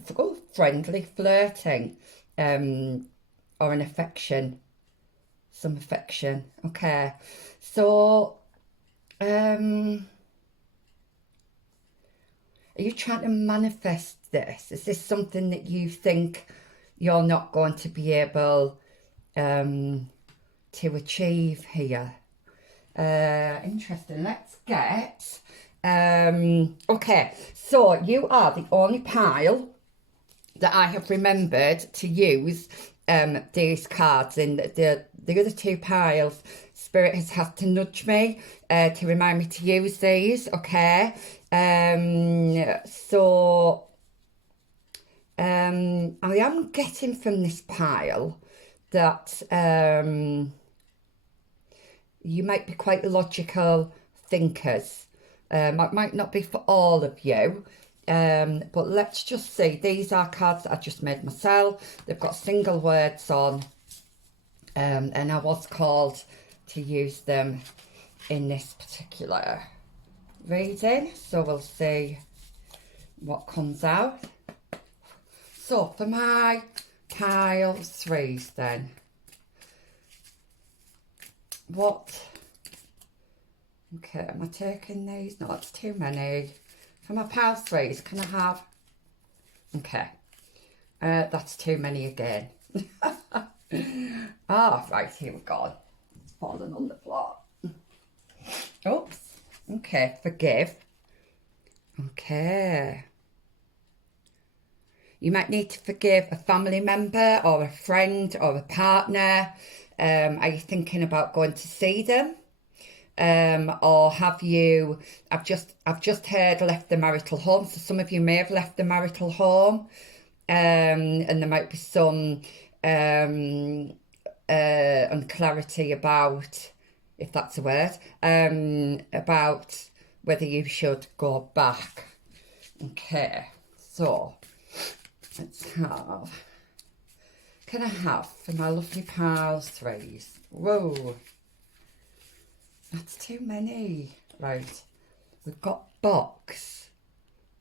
or an affection, some affection. Okay, so are you trying to manifest this? Is this something that you think you're not going to be able to achieve here? Interesting. Let's get okay, so you are the only pile that I have remembered to use these cards in. The other two piles, Spirit has had to nudge me to remind me to use these. Okay, so I am getting from this pile that you might be quite logical thinkers. It might not be for all of you, but let's just see. These are cards that I just made myself. They've got single words on, and I was called to use them in this particular reading. So we'll see what comes out. So for my pile 3s then, what... Okay, am I taking these? No, that's too many. For my pile 3s, can I have... Okay, that's too many again. Right, here we go. It's fallen on the floor. Oops. Okay, forgive. Okay. You might need to forgive a family member or a friend or a partner. Are you thinking about going to see them? Or have you, I've just heard, left the marital home. So some of you may have left the marital home, and there might be some unclarity about, if that's a word, about whether you should go back. Okay, so let's have, can I have for my lovely pals 3s? Whoa. That's too many. Right, we've got box.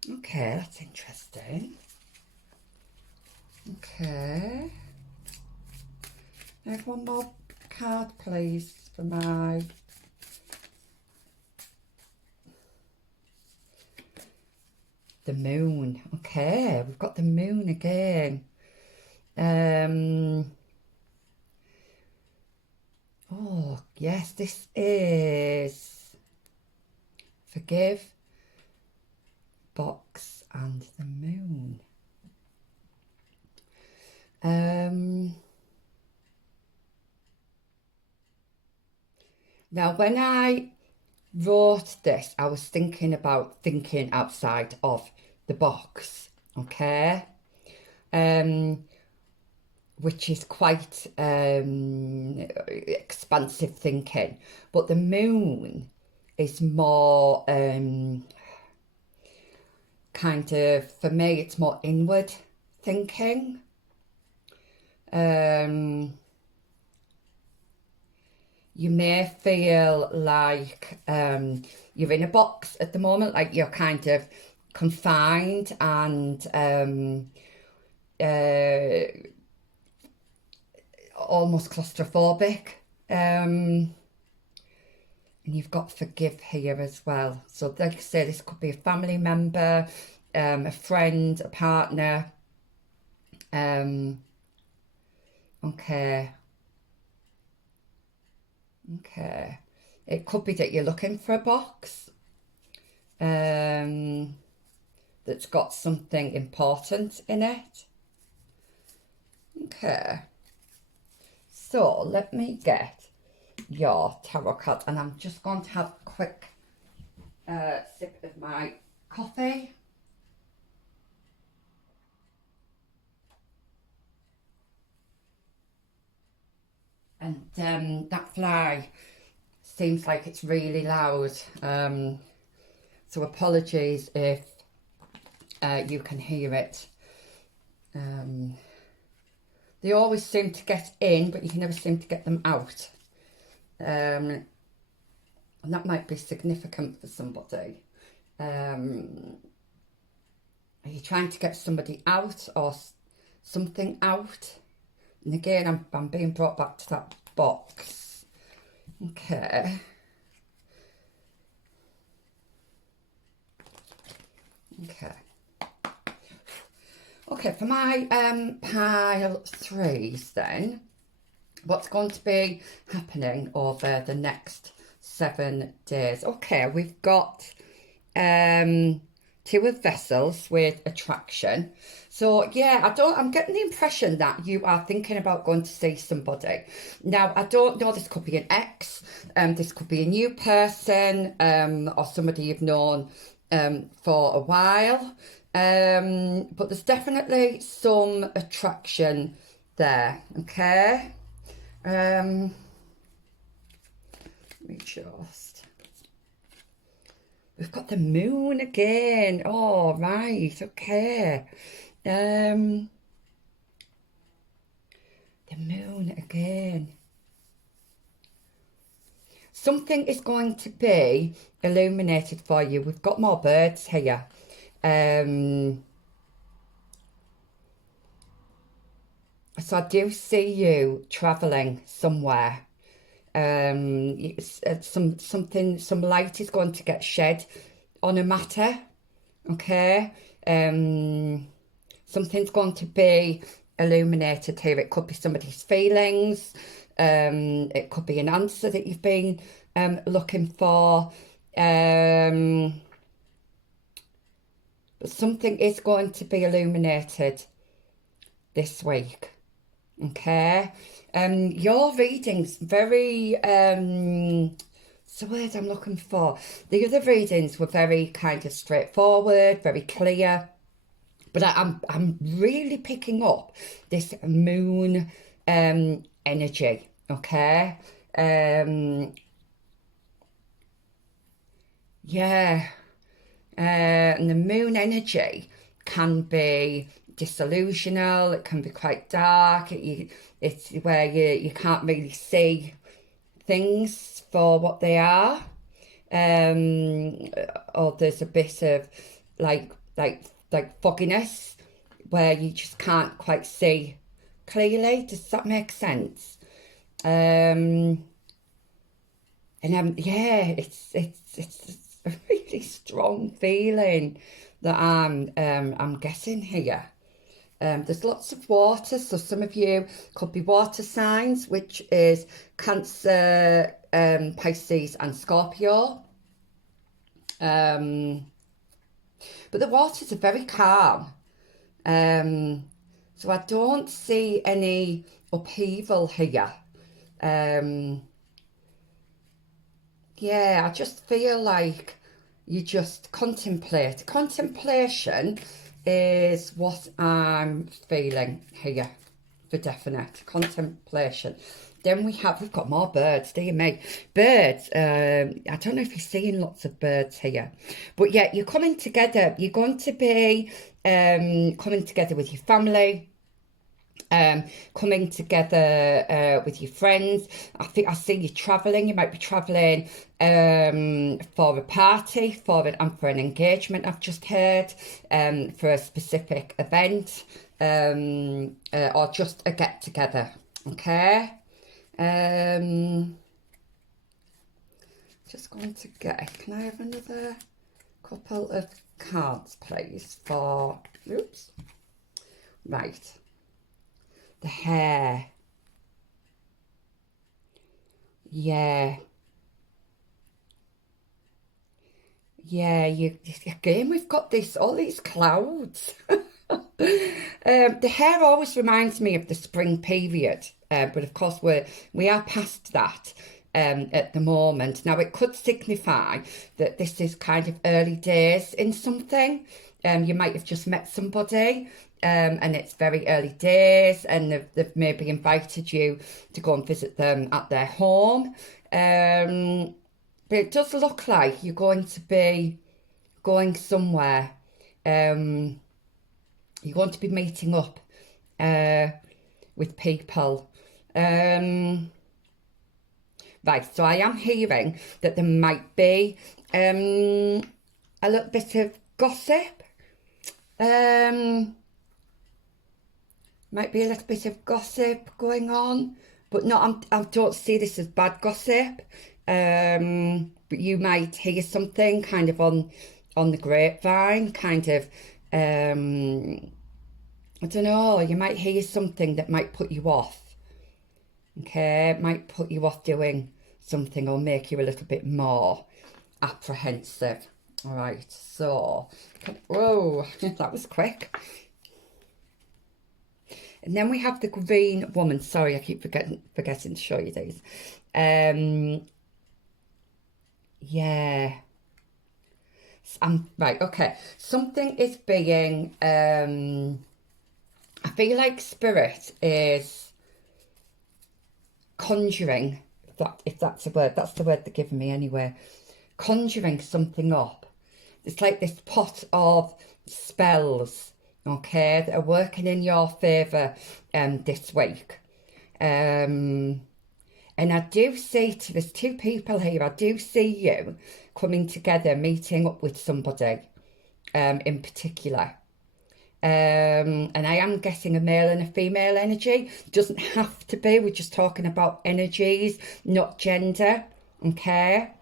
Okay, that's interesting. Okay. I have one more card, please, for my... The moon. Okay, we've got the moon again. Oh, yes, this is forgive, box, and the moon. Now, when I wrote this, I was thinking about thinking outside of the box, okay? Which is quite expansive thinking. But the moon is more kind of, for me, it's more inward thinking. You may feel like you're in a box at the moment, like you're kind of confined and almost claustrophobic. And you've got forgive here as well. So like I say, this could be a family member, a friend, a partner. Okay. Okay. It could be that you're looking for a box that's got something important in it. Okay. So let me get your tarot card, and I'm just going to have a quick sip of my coffee. And that fly seems like it's really loud. So apologies if you can hear it. They always seem to get in, but you can never seem to get them out. And that might be significant for somebody. Are you trying to get somebody out or something out? And again, I'm being brought back to that box. Okay. Okay. Okay, for my pile threes then, what's going to be happening over the next 7 days? Okay, we've got two of vessels with attraction. So yeah, I'm getting the impression that you are thinking about going to see somebody. Now, I don't know, this could be an ex, this could be a new person, or somebody you've known for a while. But there's definitely some attraction there, okay? Let me just... We've got the moon again. Oh, right, okay. The moon again. Something is going to be illuminated for you. We've got more birds here. So I do see you travelling somewhere. Some light is going to get shed on a matter. Okay. Something's going to be illuminated here. It could be somebody's feelings. It could be an answer that you've been looking for. But something is going to be illuminated this week. Okay. Your reading's very what's the word I'm looking for? The other readings were very kind of straightforward, very clear. But I'm really picking up this moon energy, okay? Yeah. And the moon energy can be disillusional, it can be quite dark, it's where you can't really see things for what they are. Or there's a bit of like fogginess where you just can't quite see clearly. Does that make sense? And yeah, it's a really strong feeling that I'm getting here. There's lots of water, so some of you could be water signs, which is Cancer, Pisces and Scorpio. But the waters are very calm. So I don't see any upheaval here. Yeah, I just feel like you just contemplate. Contemplation is what I'm feeling here, for definite. Contemplation. Then we've got more birds, dear me. Birds, I don't know if you're seeing lots of birds here. But yeah, you're coming together. You're going to be coming together with your family, coming together with your friends. I see you traveling. You might be traveling for a party, for an engagement. I've just heard for a specific event, or just a get together. Okay. Just going to get. Can I have another couple of cards, please? For oops. Right. The hair. Yeah. Yeah, again we've got all these clouds. The hair always reminds me of the spring period, but of course we are past that at the moment. Now it could signify that this is kind of early days in something. You might have just met somebody, and it's very early days, and they've maybe invited you to go and visit them at their home. But it does look like you're going to be going somewhere. You're going to be meeting up with people. Right, so I am hearing that there might be a little bit of gossip. Might be a little bit of gossip going on, but I don't see this as bad gossip. But you might hear something kind of on the grapevine, kind of, I don't know, you might hear something that might put you off. Okay, it might put you off doing something or make you a little bit more apprehensive. All right, so, whoa, that was quick. And then we have the green woman. Sorry, I keep forgetting to show you these. Yeah. Right, okay. Something is being, I feel like spirit is conjuring, if that's a word. That's the word they're giving me anyway. Conjuring something up. It's like this pot of spells, okay, that are working in your favour this week. And I do see, there's two people here, I do see you coming together, meeting up with somebody in particular. And I am getting a male and a female energy. It doesn't have to be, we're just talking about energies, not gender, okay?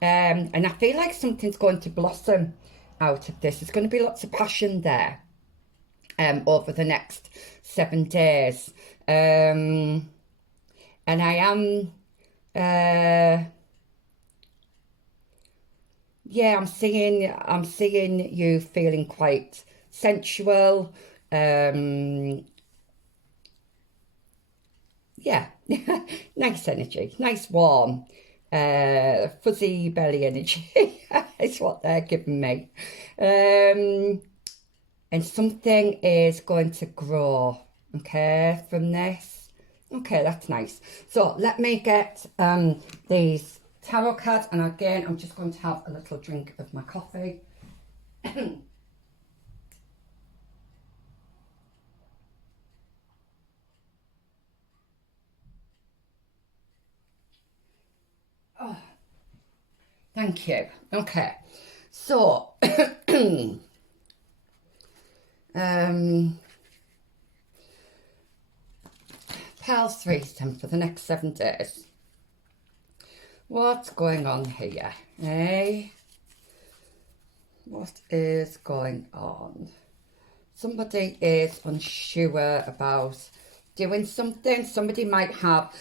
And I feel like something's going to blossom out of this. There's going to be lots of passion there over the next 7 days. And I am, yeah, I'm seeing you feeling quite sensual. Yeah, nice energy, nice warm, fuzzy belly energy is what they're giving me. And something is going to grow, okay, from this. Okay, that's nice. So let me get these tarot cards, and again, I'm just going to have a little drink of my coffee. Oh, thank you. Okay, so Pals threesome for the next 7 days. What's going on here, eh? What is going on? Somebody is unsure about doing something. Somebody might have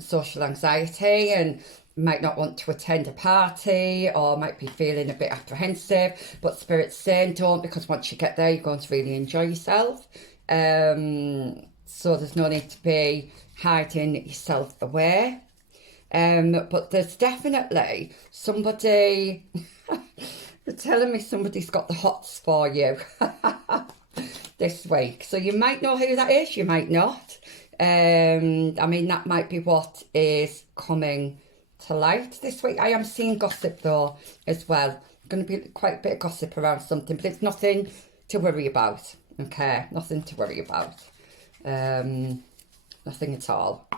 social anxiety and might not want to attend a party, or might be feeling a bit apprehensive, but Spirit's saying don't, because once you get there you're going to really enjoy yourself. So there's no need to be hiding yourself away. But there's definitely somebody, they're telling me somebody's got the hots for you this week. So you might know who that is, you might not. I mean, that might be what is coming to light this week. I am seeing gossip though as well. Going to be quite a bit of gossip around something, but it's nothing to worry about. Okay, nothing to worry about. Nothing at all.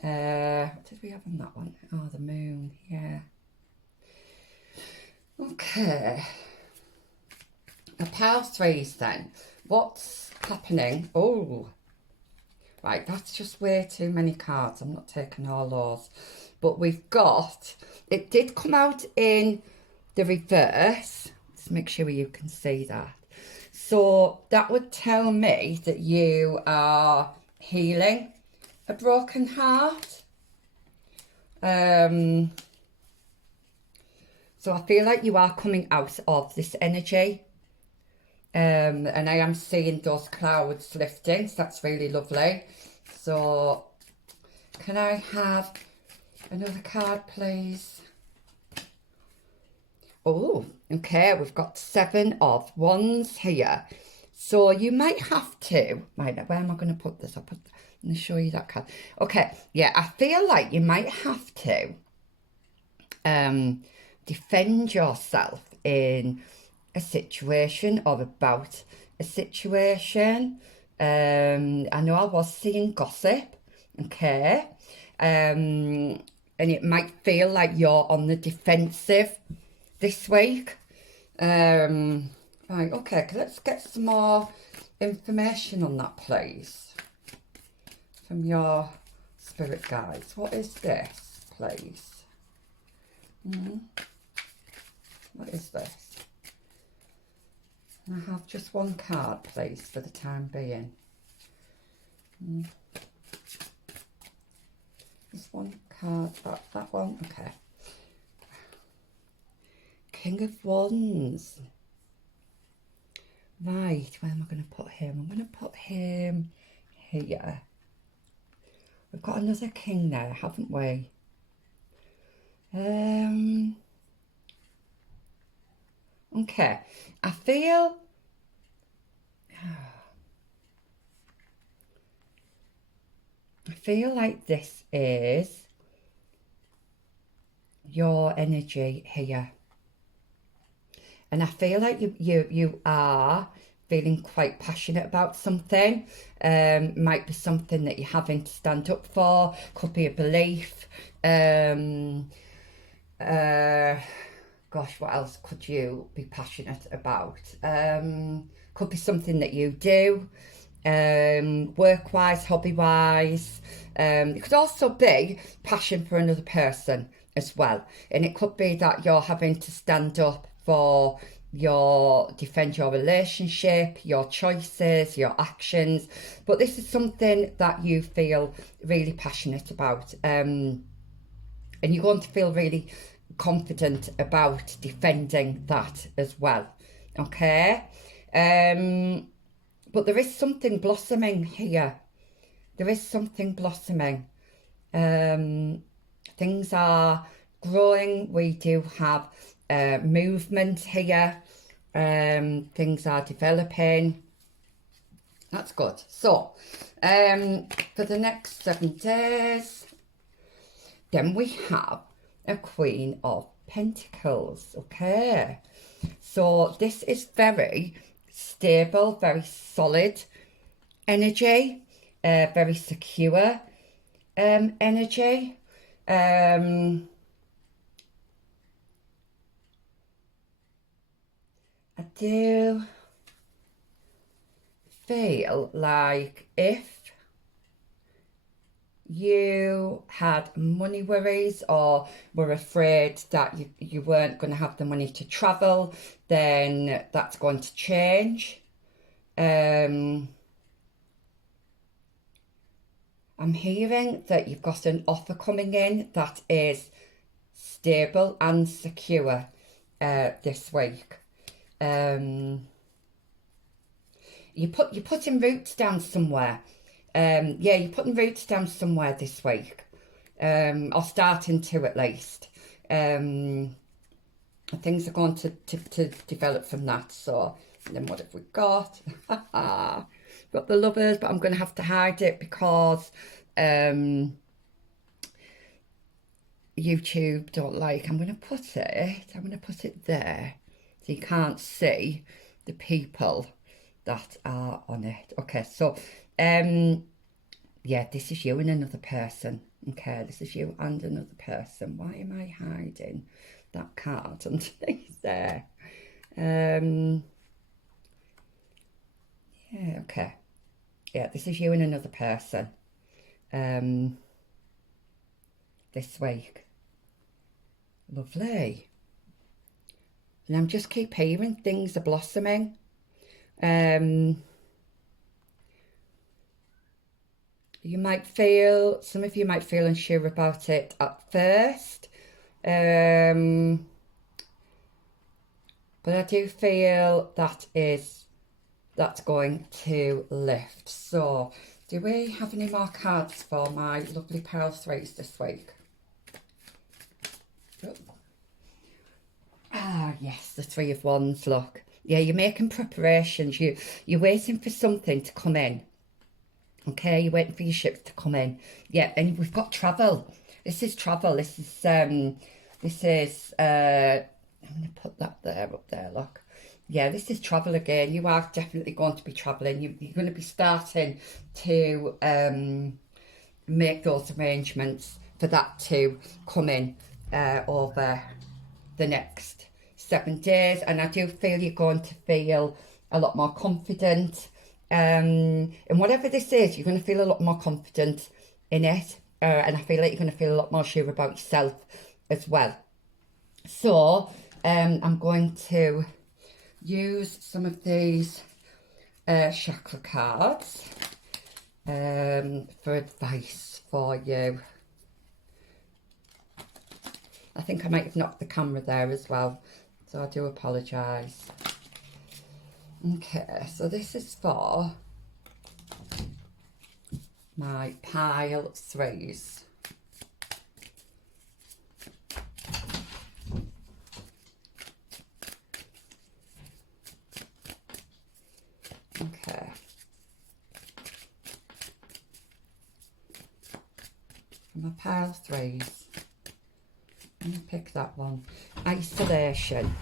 What did we have on that one? Oh, the moon, yeah. Okay. The power threes then. What's happening? Oh, right, that's just way too many cards. I'm not taking all those. But we've got, it did come out in the reverse. Let's make sure you can see that. So that would tell me that you are healing a broken heart. So I feel like you are coming out of this energy. And I am seeing those clouds lifting, so that's really lovely. So can I have another card, please? Oh, okay, we've got 7 of Wands here. So you might have to, right, where am I going to put this? I'm going to show you that card. Okay, yeah, I feel like you might have to defend yourself in a situation or about a situation. I know I was seeing gossip, okay, and it might feel like you're on the defensive this week. Right, okay, let's get some more information on that, please, from your spirit guides. What is this, please? What is this? I have just one card, please, for the time being. Just one card, that one, okay. King of Wands. Right, where am I going to put him? I'm going to put him here. We've got another king there, haven't we? Okay, I feel like this is your energy here. And I feel like you are feeling quite passionate about something. Might be something that you're having to stand up for. Could be a belief. Gosh, what else could you be passionate about? Could be something that you do. Work-wise, hobby-wise. It could also be passion for another person as well. And it could be that you're having to stand up for defend your relationship, your choices, your actions. But this is something that you feel really passionate about. And you're going to feel really confident about defending that as well. Okay? But there is something blossoming here. There is something blossoming. Things are growing. We do have movement here. Things are developing. That's good. So, for the next 7 days, then we have a Queen of Pentacles. Okay. So this is very stable, very solid energy, very secure energy. I do feel like if you had money worries or were afraid that you weren't going to have the money to travel, then that's going to change. I'm hearing that you've got an offer coming in that is stable and secure this week. You're putting roots down somewhere. Yeah, you're putting roots down somewhere this week, or starting to at least. Things are going to develop from that. So then what have we got? got the Lovers, but I'm going to have to hide it because YouTube don't like. I'm going to put it there so you can't see the people that are on it. Okay, so yeah, this is you and another person. Okay, this is you and another person. Why am I hiding that card underneath there? Yeah, okay. Yeah, this is you and another person. This week. Lovely. And I'm just keep hearing things are blossoming. You might feel, some of you might feel unsure about it at first. But I do feel that's going to lift. So, do we have any more cards for my lovely Pearl Threes this week? Oh. Ah, yes, the Three of Wands, look. Yeah, you're making preparations. You're waiting for something to come in. Okay, you're waiting for your ships to come in. Yeah, and we've got travel. This is travel. This is I'm gonna put that there, up there, look. Yeah, this is travel again. You are definitely going to be traveling. You're going to be starting to make those arrangements for that to come in over the next 7 days. And I do feel you're going to feel a lot more confident. And whatever this is, you're going to feel a lot more confident in it. And I feel like you're going to feel a lot more sure about yourself as well. So I'm going to use some of these chakra cards for advice for you. I think I might have knocked the camera there as well, so I do apologise. Okay, so this is for my pile threes. Okay. For my pile threes, I'm going to pick that one. Isolation.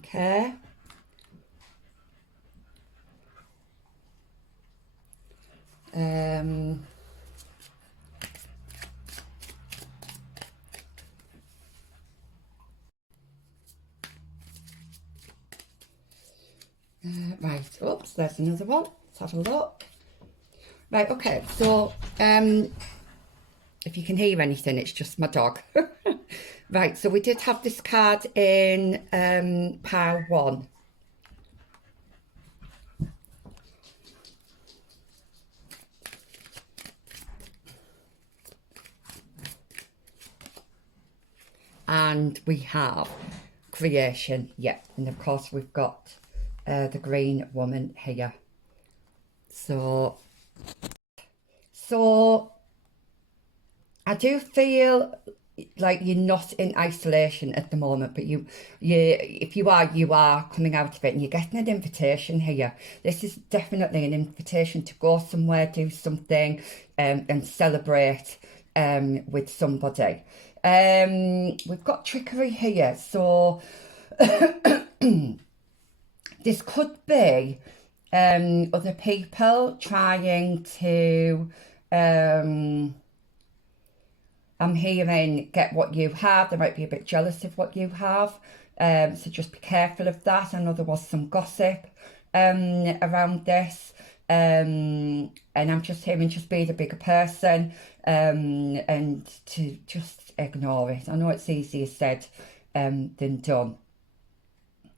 Okay. Right, oops, there's another one. Let's have a look. Right, okay, so if you can hear anything, it's just my dog. Right, so we did have this card in pile one. And we have creation, yeah, and of course we've got the green woman here. So I do feel like you're not in isolation at the moment, but if you are coming out of it, and you're getting an invitation here. This is definitely an invitation to go somewhere, do something, and celebrate with somebody. We've got trickery here, so this could be other people trying to I'm hearing get what you have. They might be a bit jealous of what you have. So just be careful of that. I know there was some gossip around this. And I'm just hearing just be the bigger person and to just ignore it. I know it's easier said than done.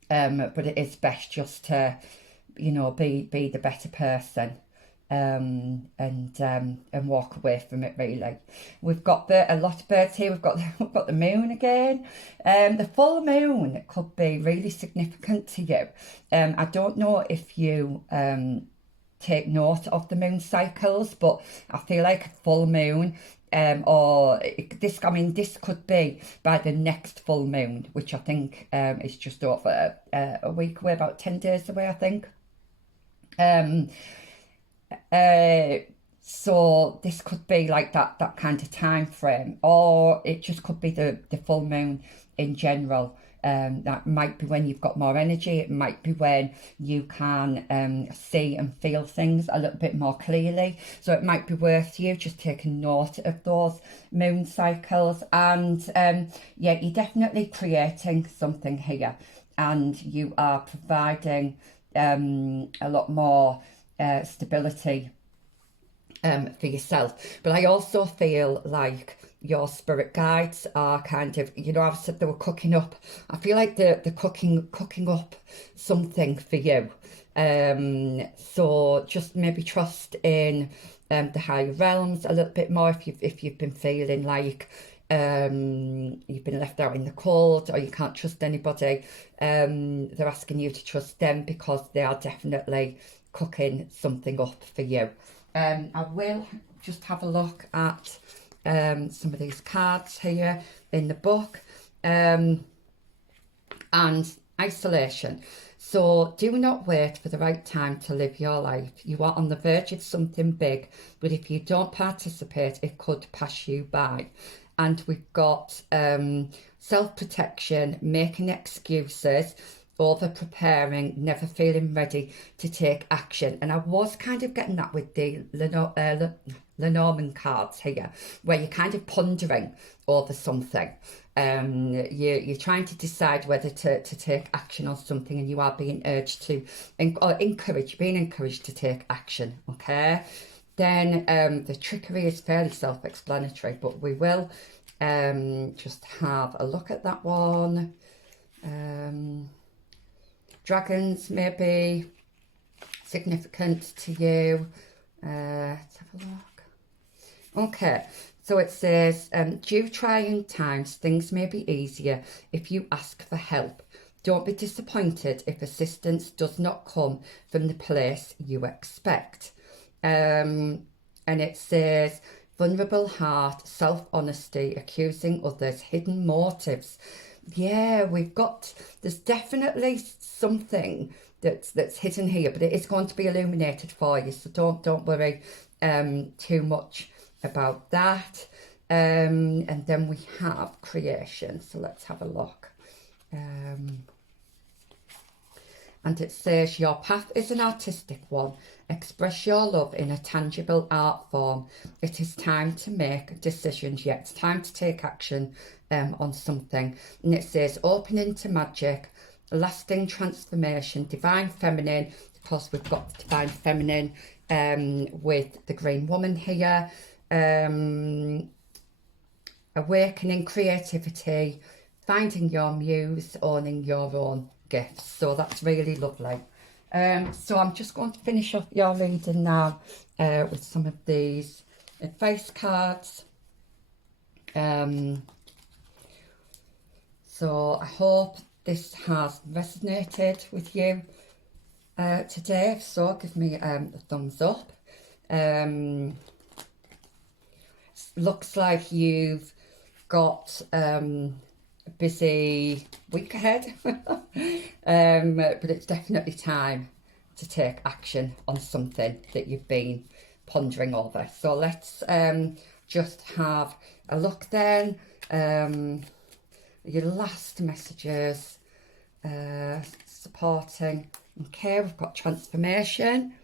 But it is best just to, be the better person. And walk away from it, really. We've got a lot of birds here. We've got the moon again. The full moon could be really significant to you. I don't know if you take note of the moon cycles, but I feel like a full moon this could be by the next full moon, which I think is just over a week away, about 10 days away, I think. So this could be like that kind of time frame, or it just could be the full moon in general. That might be when you've got more energy. It might be when you can see and feel things a little bit more clearly. So it might be worth you just taking note of those moon cycles. And yeah, you're definitely creating something here, and you are providing a lot more stability for yourself. But I also feel like your spirit guides are kind of, you know, I've said they were cooking up. I feel like they're cooking up something for you. So just maybe trust in the higher realms a little bit more if you've been feeling like you've been left out in the cold, or you can't trust anybody. They're asking you to trust them, because they are definitely cooking something up for you. I will just have a look at some of these cards here in the book. And isolation. So do not wait for the right time to live your life. You are on the verge of something big, but if you don't participate, it could pass you by. And we've got self-protection, making excuses, over preparing, never feeling ready to take action. And I was kind of getting that with the Lenormand cards here, where you're kind of pondering over something. You're trying to decide whether to take action on something, and you are being urged to, or encouraged, being encouraged to take action, okay? Then the trickery is fairly self-explanatory, but we will just have a look at that one. Dragons may be significant to you. Let's have a look. Okay, so it says, due trying times, things may be easier if you ask for help. Don't be disappointed if assistance does not come from the place you expect. And it says, vulnerable heart, self-honesty, accusing others, hidden motives. Yeah, there's definitely something that's hidden here, but it is going to be illuminated for you, so don't worry too much about that. And then we have creation, so let's have a look. And it says, your path is an artistic one. Express your love in a tangible art form. It is time to make decisions, yet it's time to take action on something. And it says, open into magic, lasting transformation, divine feminine, because we've got the divine feminine with the green woman here. Awakening creativity, finding your muse, owning your own gifts. So that's really lovely. So I'm just going to finish off your reading now with some of these advice cards. So I hope this has resonated with you today. If so, give me a thumbs up. Looks like you've got a busy week ahead, but it's definitely time to take action on something that you've been pondering over. So let's just have a look then. Your last messages supporting. Okay, we've got transformation.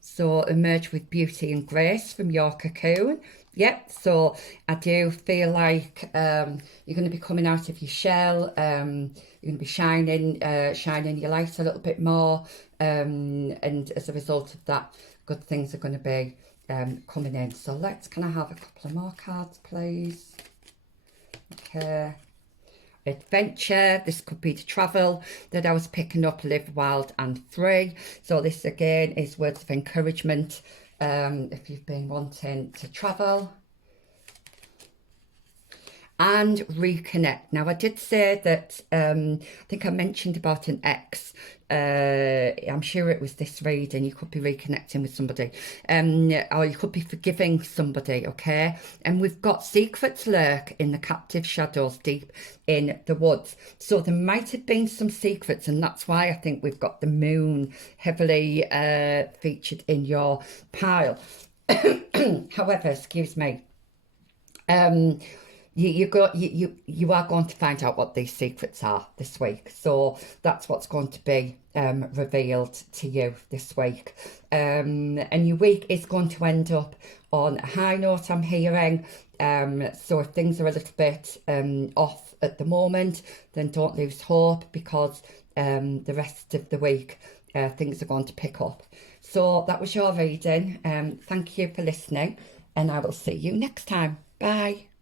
So emerge with beauty and grace from your cocoon. Yep, so I do feel like you're going to be coming out of your shell. You're going to be shining your light a little bit more. And as a result of that, good things are going to be coming in. So let's kind of have a couple of more cards, please. Okay. Adventure, this could be the travel that I was picking up, live wild and free. So this again is words of encouragement if you've been wanting to travel. and reconnect. Now, I did say that, I think I mentioned about an ex. I'm sure it was this reading. You could be reconnecting with somebody, or you could be forgiving somebody, okay? And we've got secrets lurk in the captive shadows deep in the woods. So there might have been some secrets, and that's why I think we've got the moon heavily featured in your pile. However, excuse me, you are going to find out what these secrets are this week. So that's what's going to be revealed to you this week. And your week is going to end up on a high note, I'm hearing. So if things are a little bit off at the moment, then don't lose hope, because the rest of the week things are going to pick up. So that was your reading. Thank you for listening, and I will see you next time. Bye.